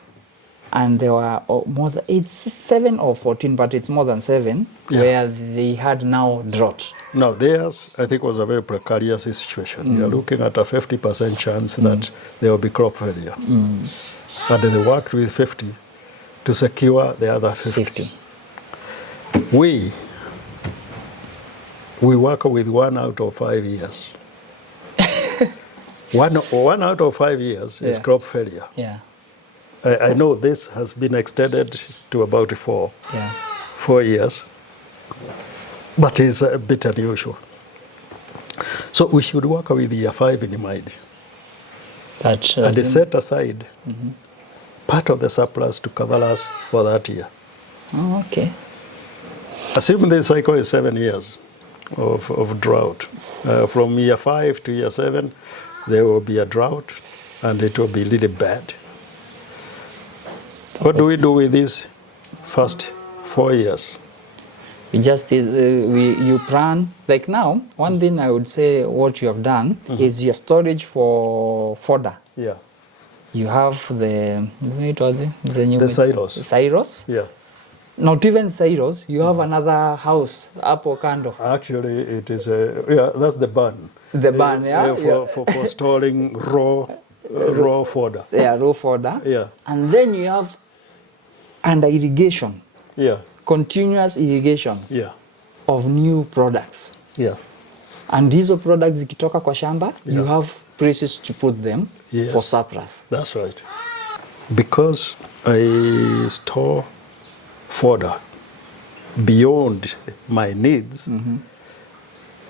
And there were more than, it's 7 or 14, but it's more than 7, where they had now drought. No, theirs, I think, was a very precarious situation. You're looking at a 50% chance that there will be crop failure. And they worked with 50 to secure the other 50. We work with 1 out of 5 years. one out of 5 years is crop failure. Yeah. I know this has been extended to about 4 years, but it's a bit unusual. So we should work with year 5 in mind. And set aside part of the surplus to cover us for that year. Oh, okay. Assuming this cycle is 7 years of drought. From year 5 to year 7, there will be a drought, and it will be really bad. What do we do with these first 4 years? You just you plan, like now, one thing I would say what you have done is your storage for fodder. Yeah. You have the silos. Silos? Yeah. Not even silos, you have another house, hapo kando. Actually, it is that's the barn. The barn, for storing raw fodder. Yeah, raw fodder. Yeah. And then you have under irrigation. Yeah. Continuous irrigation. Yeah. Of new products. Yeah. And these products zikitoka kwa shamba, you have places to put them for surplus. That's right. Because I store fodder beyond my needs,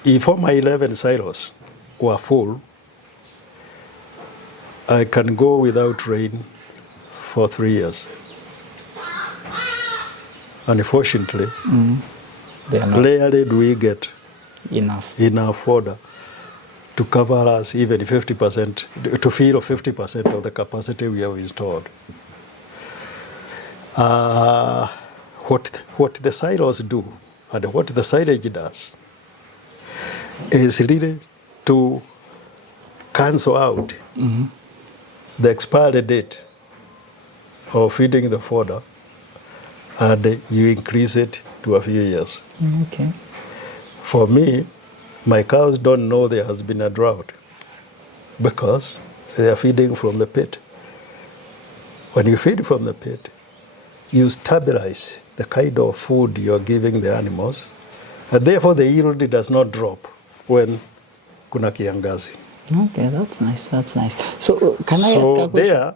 if all my 11 silos were full, I can go without rain for 3 years. Unfortunately, rarely do we get enough fodder to cover us even 50%, to fill 50% of the capacity we have installed. What the silos do and what the silage does is really to cancel out the expiry date of feeding the fodder, and you increase it to a few years. Okay. For me, my cows don't know there has been a drought because they are feeding from the pit. When you feed from the pit, you stabilize the kind of food you're giving the animals, and therefore the yield does not drop when kuna kiangazi. Okay, that's nice, that's nice. So can I ask a question? There,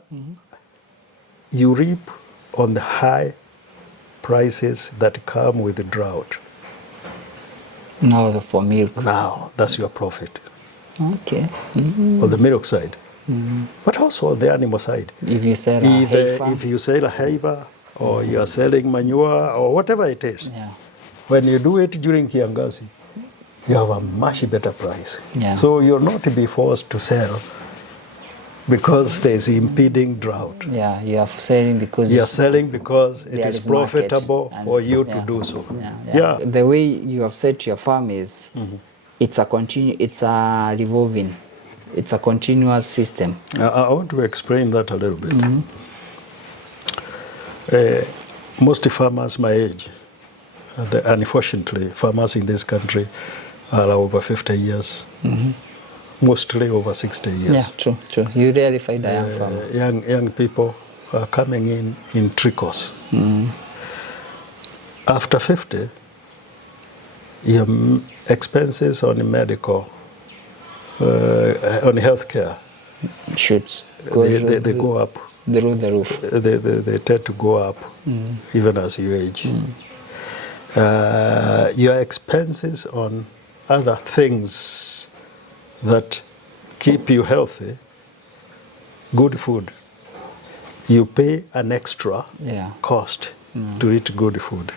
you reap on the high prices that come with the drought. Now for milk. Now, that's your profit. Okay. On the milk side. but also on the animal side. If you sell If you sell a heifer, or you are selling manure, or whatever it is, when you do it during kiangazi, you have a much better price. So you'll not be forced to sell because there's impeding drought. You are selling because it is profitable for you to do so. The way you have set your farm is it's a revolving, it's a continuous system. I want to explain that a little bit. Most farmers my age, and unfortunately farmers in this country are over 50 years, mostly over 60 years. Yeah, true. You rarely find a young farmer. Young people are coming in trickles. After 50, your expenses on medical, on healthcare, they go up. Through the roof. They tend to go up even as you age. Your expenses on other things that keep you healthy, good food, you pay an extra cost to eat good food.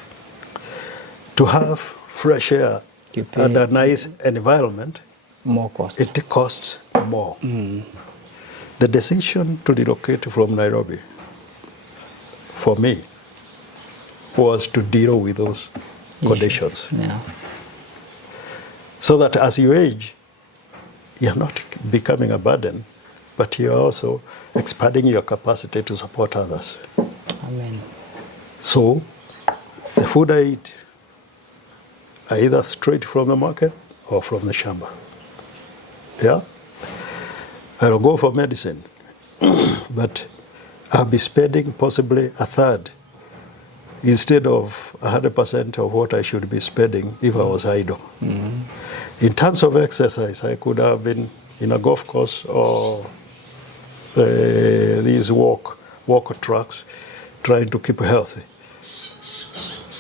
To have fresh air and a nice environment, more cost. It costs more. The decision to relocate from Nairobi, for me, was to deal with those conditions. So that as you age, you're not becoming a burden, but you're also expanding your capacity to support others. Amen. So the food I eat are either straight from the market or from the shamba. I'll go for medicine, but I'll be spending possibly a third instead of 100% of what I should be spending if I was idle. In terms of exercise, I could have been in a golf course or these walk tracks, trying to keep healthy.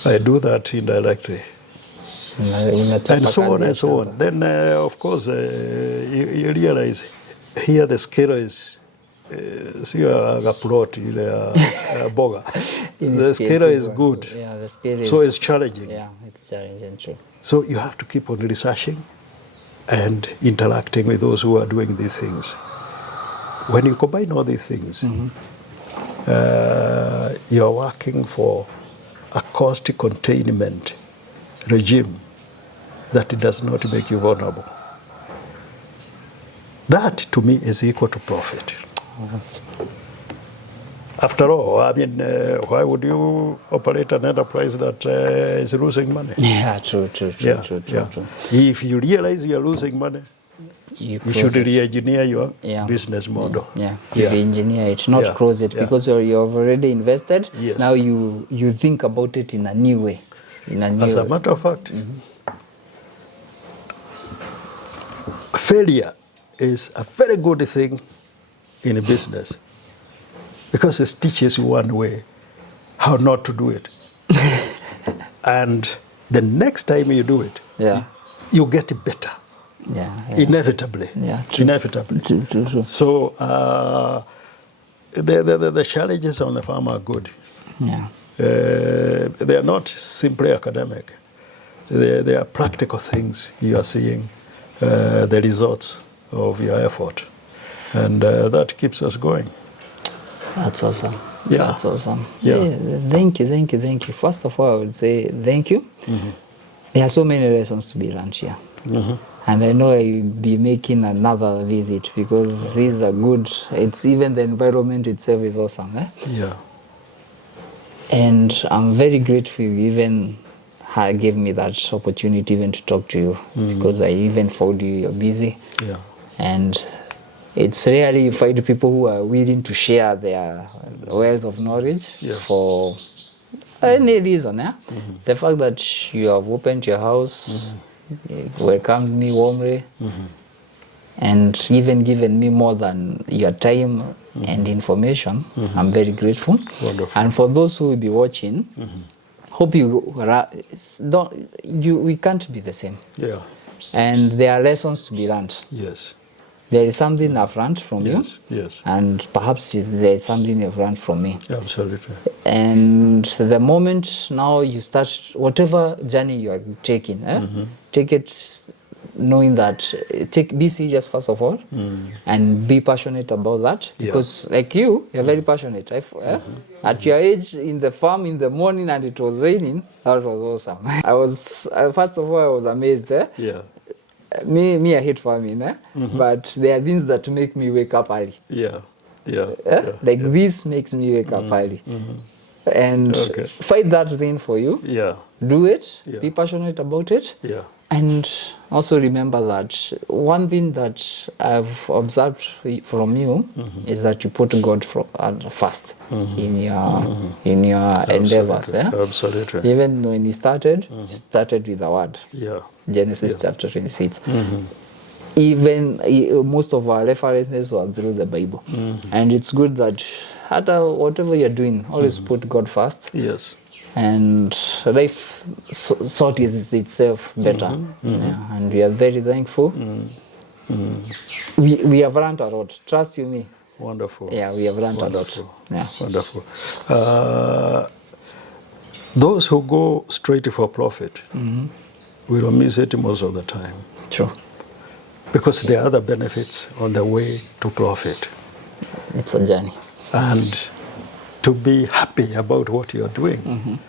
I do that indirectly. And so on and so on. Then, of course, you realize here the scale is a plot, a boga. The scale is good. The scale is, so it's challenging. It's challenging, true. So you have to keep on researching and interacting with those who are doing these things. When you combine all these things, you're working for a cost containment regime that does not make you vulnerable. That, to me, is equal to profit. After all, I mean, why would you operate an enterprise that is losing money? True. If you realize you are losing money, you should re-engineer your business model. Re-engineer it, not close it, because you've already invested. Now you think about it in a new way. As a matter of fact, failure is a very good thing in a business because it teaches you one way how not to do it. And the next time you do it, you get better. Inevitably. Inevitably. True. So the challenges on the farm are good. They are not simply academic. They are practical things. You are seeing the results of your effort. And that keeps us going. That's awesome. That's awesome. Thank you. First of all, I would say thank you. There are so many lessons to be learned here. And I know I will be making another visit because these are good. It's even the environment itself is awesome. And I'm very grateful you even gave me that opportunity even to talk to you because I even found you're busy. And it's rarely you find people who are willing to share their wealth of knowledge for any reason. The fact that you have opened your house, welcomed me warmly, and even given me more than your time and information, I'm very grateful. Wonderful. And for those who will be watching, hope we can't be the same. And there are lessons to be learned. Yes. there is something I've learned from you. Yes. And perhaps there is something you've learned from me. Absolutely. And the moment now you start, whatever journey you are taking, take it knowing that, be serious first of all, and be passionate about that. Because like you're very passionate. At your age, in the farm in the morning and it was raining, that was awesome. I was, first of all, I was amazed. Yeah. Me, I hate farming, but there are things that make me wake up early. Like this makes me wake up early. And fight that thing for you. Do it. Be passionate about it. And also remember that one thing that I've observed from you is that you put God first in your endeavors. Absolutely. Even when you started with the word. Genesis chapter 26. Even most of our references were through the Bible. And it's good that whatever you're doing, always put God first. And life sorts itself better. And we are very thankful. We have learned a lot. Trust you me. Wonderful. Yeah, we have learned a lot. Yeah. Wonderful. Those who go straight for profit will miss it most of the time. Sure. Because there are other benefits on the way to profit. It's a journey. And to be happy about what you're doing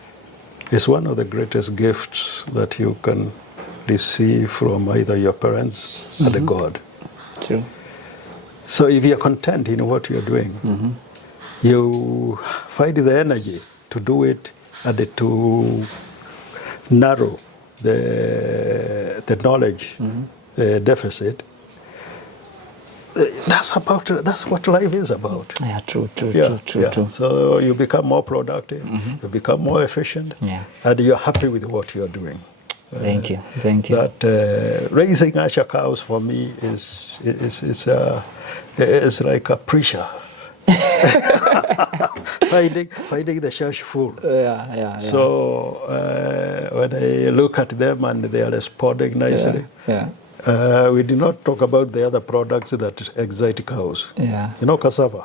is one of the greatest gifts that you can receive from either your parents or God. True. So if you're content in what you're doing, you find the energy to do it and to narrow the knowledge deficit. That's what life is about. Yeah, true. So you become more productive, you become more efficient, and you're happy with what you're doing. Thank you. That raising Asha cows for me is like a pressure. finding the church full. So when I look at them and they are responding nicely. We did not talk about the other products that excite cows. You know, cassava.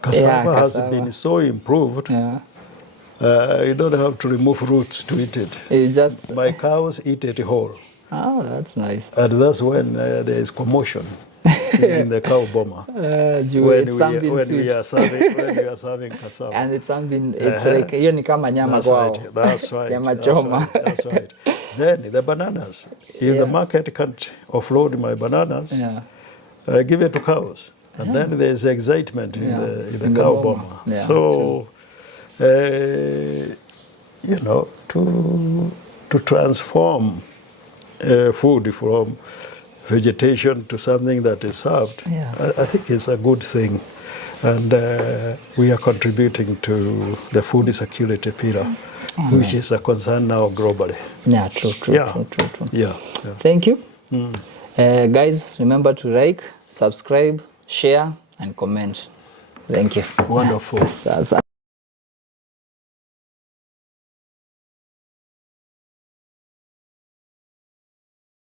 Cassava has been so improved. You don't have to remove roots to eat it. My cows eat it whole. Oh, that's nice. And that's when there is commotion in the cow boma. When we are serving cassava. And it's something, it's like, hiyo ni kama nyama kwao. That's right. Nyama choma. That's right. Then the bananas. If the market can't offload my bananas, I give it to cows. And then there's excitement in the cow boma. So, you know, to transform food from vegetation to something that is served, I think it's a good thing. And we are contributing to the food security pillar, which is a concern now globally. Yeah, true. Yeah. Thank you. Guys, remember to like, subscribe, share, and comment. Thank you. Wonderful.